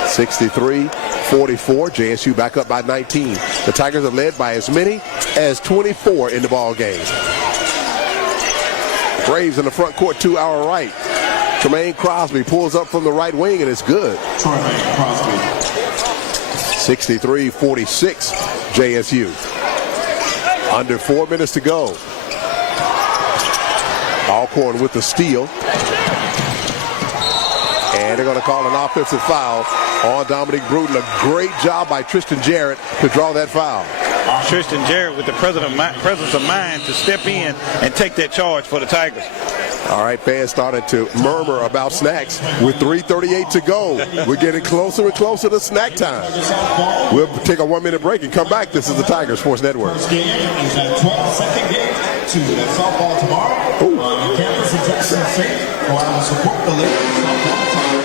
63-44. JSU back up by 19. The Tigers are led by as many as 24 in the ball game. Braves in the front court to our right. Tremaine Crosby pulls up from the right wing, and it's good. Tremaine Crosby. 63-46 JSU. Under 4 minutes to go. Alcorn with the steal. And they're going to call an offensive foul on Dominique Bruton. A great job by Tristan Jarrett to draw that foul. Tristan Jarrett with the presence of mind to step in and take that charge for the Tigers. All right, fans started to murmur about Snacks with 3:38 to go. We're getting closer and closer to snack time. We'll take a 1-minute break and come back. This is the Tiger Sports Network. First game is that 12th game at 2. That's softball tomorrow on campus in Jackson State. Go out and support the ladies softball Tigers.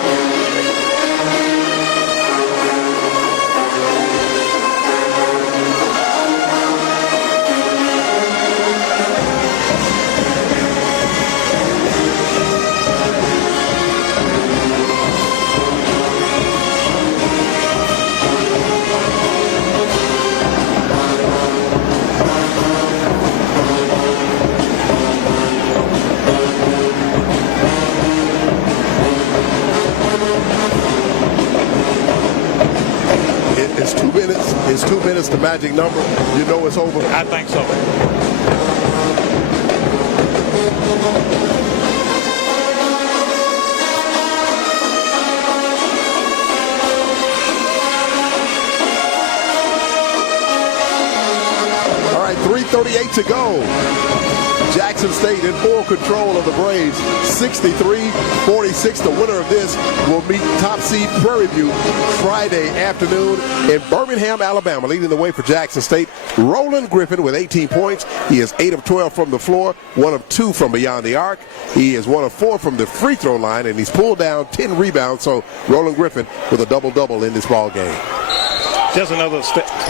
It's 2 minutes. It's 2 minutes, the magic number. You know it's over. I think so. All right, 3:38 to go. Jackson State in full control of the Braves, 63-46. The winner of this will meet top seed Prairie View Friday afternoon in Birmingham, Alabama. Leading the way for Jackson State, Roland Griffin with 18 points. He is 8 of 12 from the floor, 1 of 2 from beyond the arc. He is 1 of 4 from the free throw line, and he's pulled down 10 rebounds. So Roland Griffin with a double-double in this ball game. Just another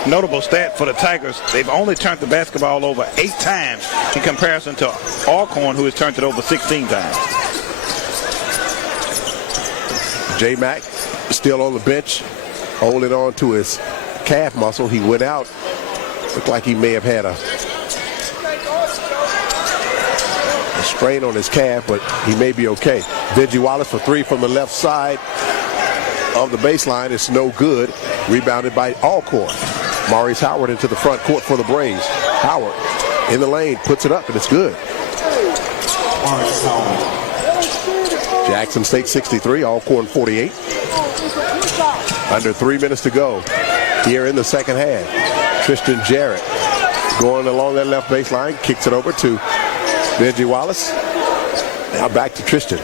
notable stat for the Tigers. They've only turned the basketball over 8 times in comparison to Alcorn, who has turned it over 16 times. J-Mac still on the bench, holding on to his calf muscle. He went out. Looked like he may have had a strain on his calf, but he may be okay. Benji Wallace for 3 from the left side of the baseline. It's no good. Rebounded by Alcorn. Maurice Howard into the front court for the Braves. Howard in the lane, puts it up, and it's good. Jackson State 63, Alcorn 48. Under 3 minutes to go here in the second half. Tristan Jarrett going along that left baseline, kicks it over to Benji Wallace. Now back to Tristan.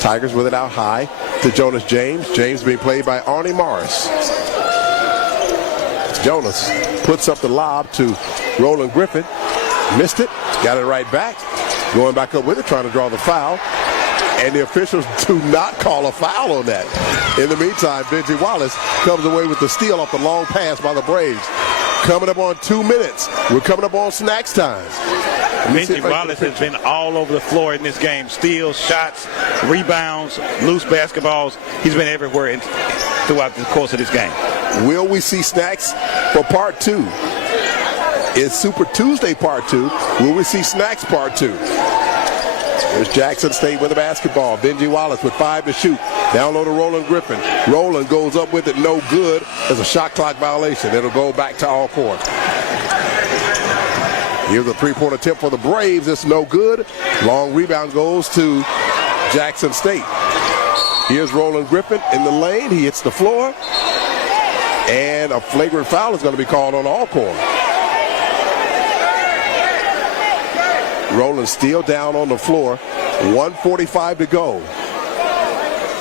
Tigers with it out high to Jonas James. James being played by Arnie Morris. Jonas puts up the lob to Roland Griffin. Missed it. Got it right back. Going back up with it, trying to draw the foul. And the officials do not call a foul on that. In the meantime, Benji Wallace comes away with the steal off the long pass by the Braves. Coming up on 2 minutes. We're coming up on snacks time. Benji Wallace has been all over the floor in this game. Steals, shots, rebounds, loose basketballs. He's been everywhere throughout the course of this game. Will we see snacks for part 2? It's Super Tuesday part 2. Will we see snacks part 2? There's Jackson State with the basketball. Benji Wallace with 5 to shoot. Down low to Roland Griffin. Roland goes up with it, no good. There's a shot clock violation. It'll go back to Alcorn. Here's a 3-point attempt for the Braves. It's no good. Long rebound goes to Jackson State. Here's Roland Griffin in the lane. He hits the floor. And a flagrant foul is going to be called on Alcorn. Roland still down on the floor. 1:45 to go.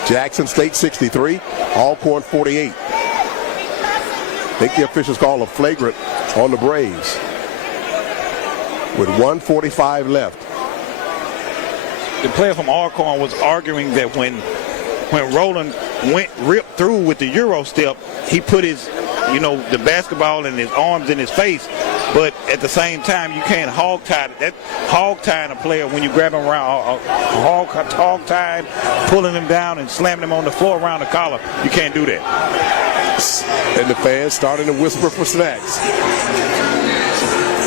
Jackson State 63, Alcorn 48. I think the officials call a flagrant on the Braves. With 1:45 left. The player from Alcorn was arguing that when Roland ripped through with the Euro step, he put his, the basketball and his arms in his face. But at the same time, you can't hog-tie. That hog-tying a player when you grab him around, hog-tied, pulling him down and slamming him on the floor around the collar. You can't do that. And the fans starting to whisper for snacks.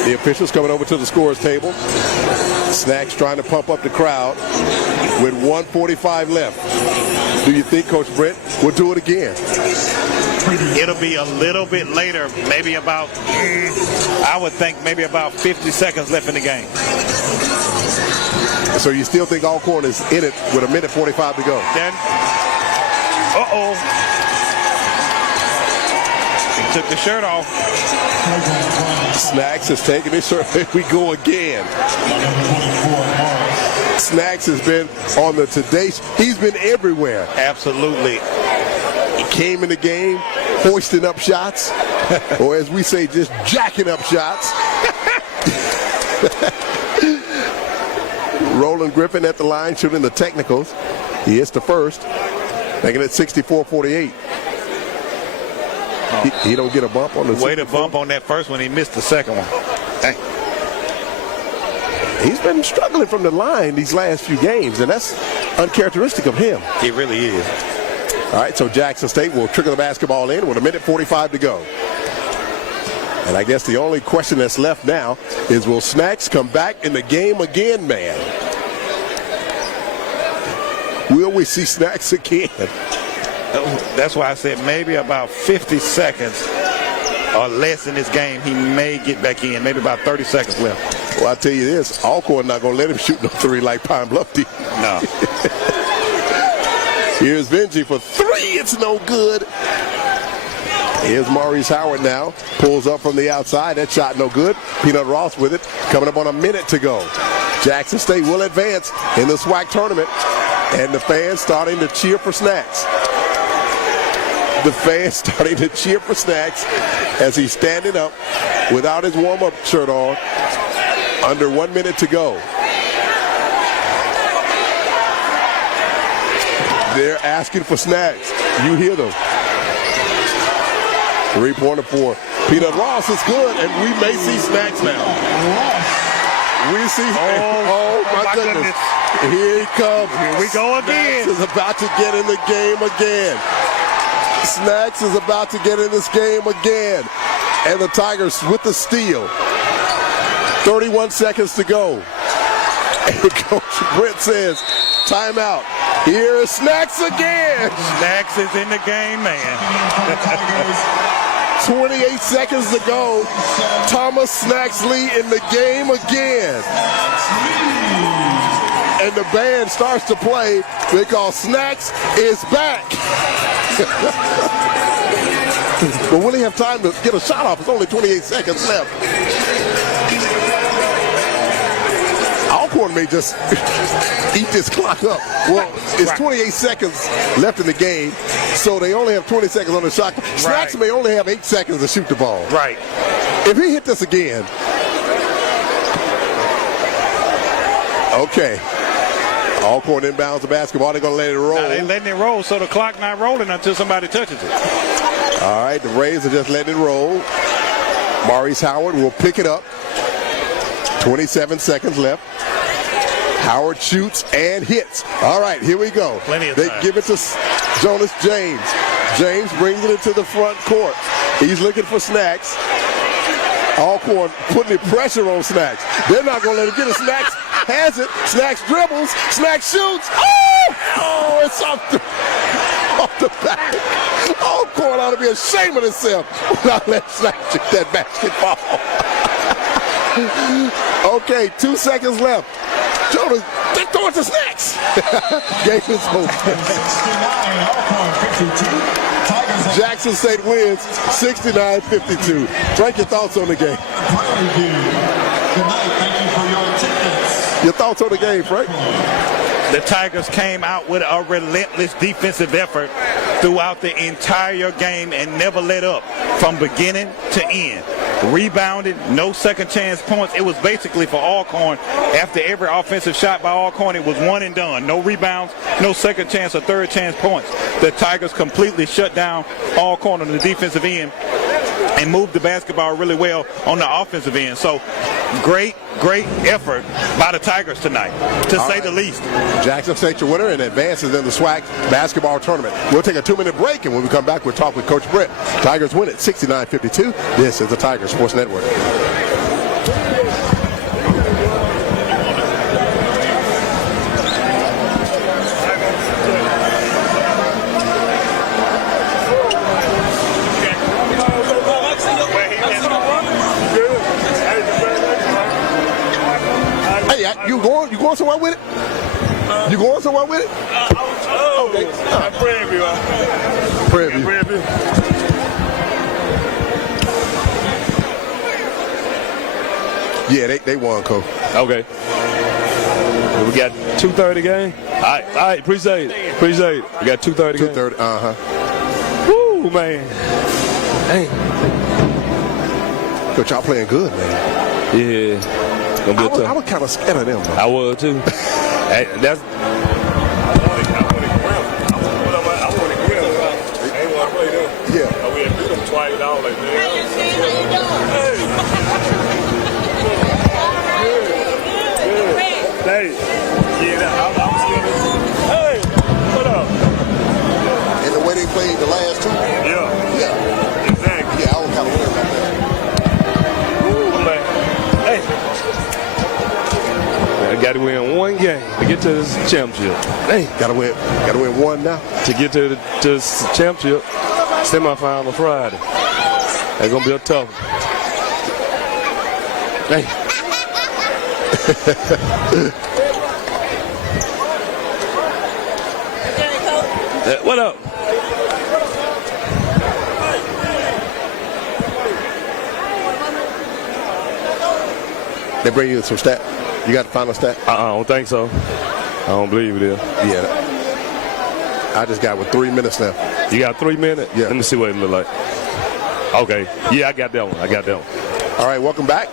The officials coming over to the scorer's table. Snacks trying to pump up the crowd with 1:45 left. Do you think Coach Brent will do it again? It'll be a little bit later, maybe about, I would think maybe about 50 seconds left in the game. So you still think Alcorn is in it with 1:45 to go? Then, he took the shirt off. Snacks is taking his shirt. Here we go again. Snacks has been on the Today. He's been everywhere. Absolutely. He came in the game hoisting up shots, or as we say, just jacking up shots. Roland Griffin at the line shooting the technicals. He hits the first, making it 64-48. He don't get a bump on the Way to bump on that first one. He missed the second one. Dang. He's been struggling from the line these last few games, and that's uncharacteristic of him. It really is. All right, so Jackson State will trigger the basketball in with 1:45 to go. And I guess the only question that's left now is, will Snacks come back in the game again, man? Will we see Snacks again? That's why I said maybe about 50 seconds or less in this game. He may get back in. Maybe about 30 seconds left. Well, I tell you this, Alcorn not going to let him shoot no three like Pine Bluff did. No. Here's Benji for three. It's no good. Here's Maurice Howard now. Pulls up from the outside. That shot no good. Peanut Ross with it. Coming up on a minute to go. Jackson State will advance in the SWAC tournament. And the fans starting to cheer for Snacks. The fans starting to cheer for Snacks as he's standing up without his warm-up shirt on. Under 1 minute to go. They're asking for Snacks. You hear them. 3-pointer for Peanut Ross is good, and we may see Snacks now. We see. Oh my goodness. Here he comes. Here we go again. Snacks is about to get in the game again. Snacks is about to get in this game again. And the Tigers with the steal. 31 seconds to go. And Coach Brent says, timeout. Here is Snacks again. Snacks is in the game, man. 28 seconds to go. Thomas Snacks Lee in the game again. And the band starts to play because Snacks is back. But will he have time to get a shot off? It's only 28 seconds left. Alcorn may just eat this clock up. Well, it's 28 seconds left in the game, so they only have 20 seconds on the shot. Snacks may only have 8 seconds to shoot the ball. Right. If he hit this again, okay. Alcorn inbounds the basketball. They're going to let it roll. Now they're letting it roll, so the clock not rolling until somebody touches it. All right, the Braves are just letting it roll. Maurice Howard will pick it up. 27 seconds left. Howard shoots and hits. All right, here we go. Plenty of they time. give it to Jonas James. James brings it into the front court. He's looking for Snacks. Alcorn putting the pressure on Snacks. They're not going to let him get it. Snacks has it. Snacks dribbles. Snacks shoots. Oh, it's off the back. Alcorn ought to be ashamed of himself not letting Snacks shoot that basketball. Okay, 2 seconds left. Jonas, they throw it to Snacks. Game is over. Jackson State wins 69-52. Frank, your thoughts on the game? Good night. Thank you for your attendance. Your thoughts on the game, Frank? The Tigers came out with a relentless defensive effort throughout the entire game and never let up from beginning to end. Rebounded, no second chance points. It was basically for Alcorn. After every offensive shot by Alcorn, it was one and done. No rebounds, no second chance or third chance points. The Tigers completely shut down Alcorn on the defensive end and moved the basketball really well on the offensive end. So great effort by the Tigers tonight, to say the least. Jackson State your winner and advances in the SWAC Basketball Tournament. We'll take a 2-minute break, and when we come back, we'll talk with Coach Brett. Tigers win it 69-52. This is the Tiger Sports Network. You going somewhere with it? You going somewhere with it? Okay. Prairie View. Prairie View. Prairie View. Yeah, they won, Coach. Okay. We got 2:30 game. All right, appreciate it. We got 2:30 game. 2:30, Woo, man. Dang. Coach, y'all playing good, man. Yeah. Gonna be tough. I was kind of scared of them, though. I was too. Hey, that's. I wanted to grill. I ain't want to play them. Yeah. We had beat them twice. I was like, man. Hey. Yeah, I'm still. Hey, what up? And the way they played the last two. Yeah. Exactly. Yeah, I was kind of worried about that. Woo, man. Hey. I got got to win one game to get to this championship. Hey, Gotta win one now. to get to the championship semifinal Friday. That's gonna be a tough one. Hey. What up? They bring you some stat. You got the final stat? I don't think so. I don't believe it is. Yeah. I just got with 3 minutes left. You got 3 minutes? Yeah. Let me see what it look like. Okay. Yeah, I got that one. All right, welcome back.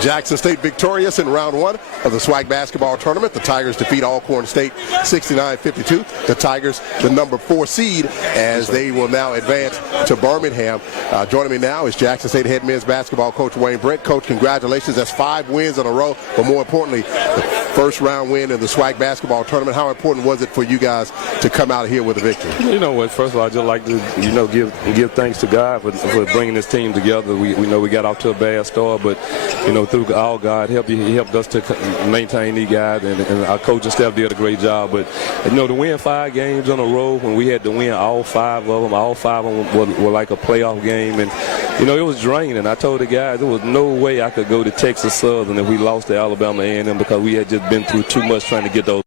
Jackson State victorious in round 1 of the SWAC Basketball Tournament. The Tigers defeat Alcorn State 69-52. The Tigers, the number 4 seed, as they will now advance to Birmingham. Joining me now is Jackson State head men's basketball coach Wayne Brent. Coach, congratulations. That's 5 wins in a row, but more importantly, the first round win in the SWAC Basketball Tournament. How important was it for you guys to come out here with a victory? You know what? First of all, I just like to give thanks to God for bringing this team together. We know we got off to a bad start, but through all God help, He helped us to maintain these guys, and our coaching staff did a great job. But to win 5 games in a row when we had to win all 5 of them, all 5 of them were like a playoff game, and it was draining. I told the guys there was no way I could go to Texas Southern if we lost to Alabama A&M because we had just been through too much trying to get those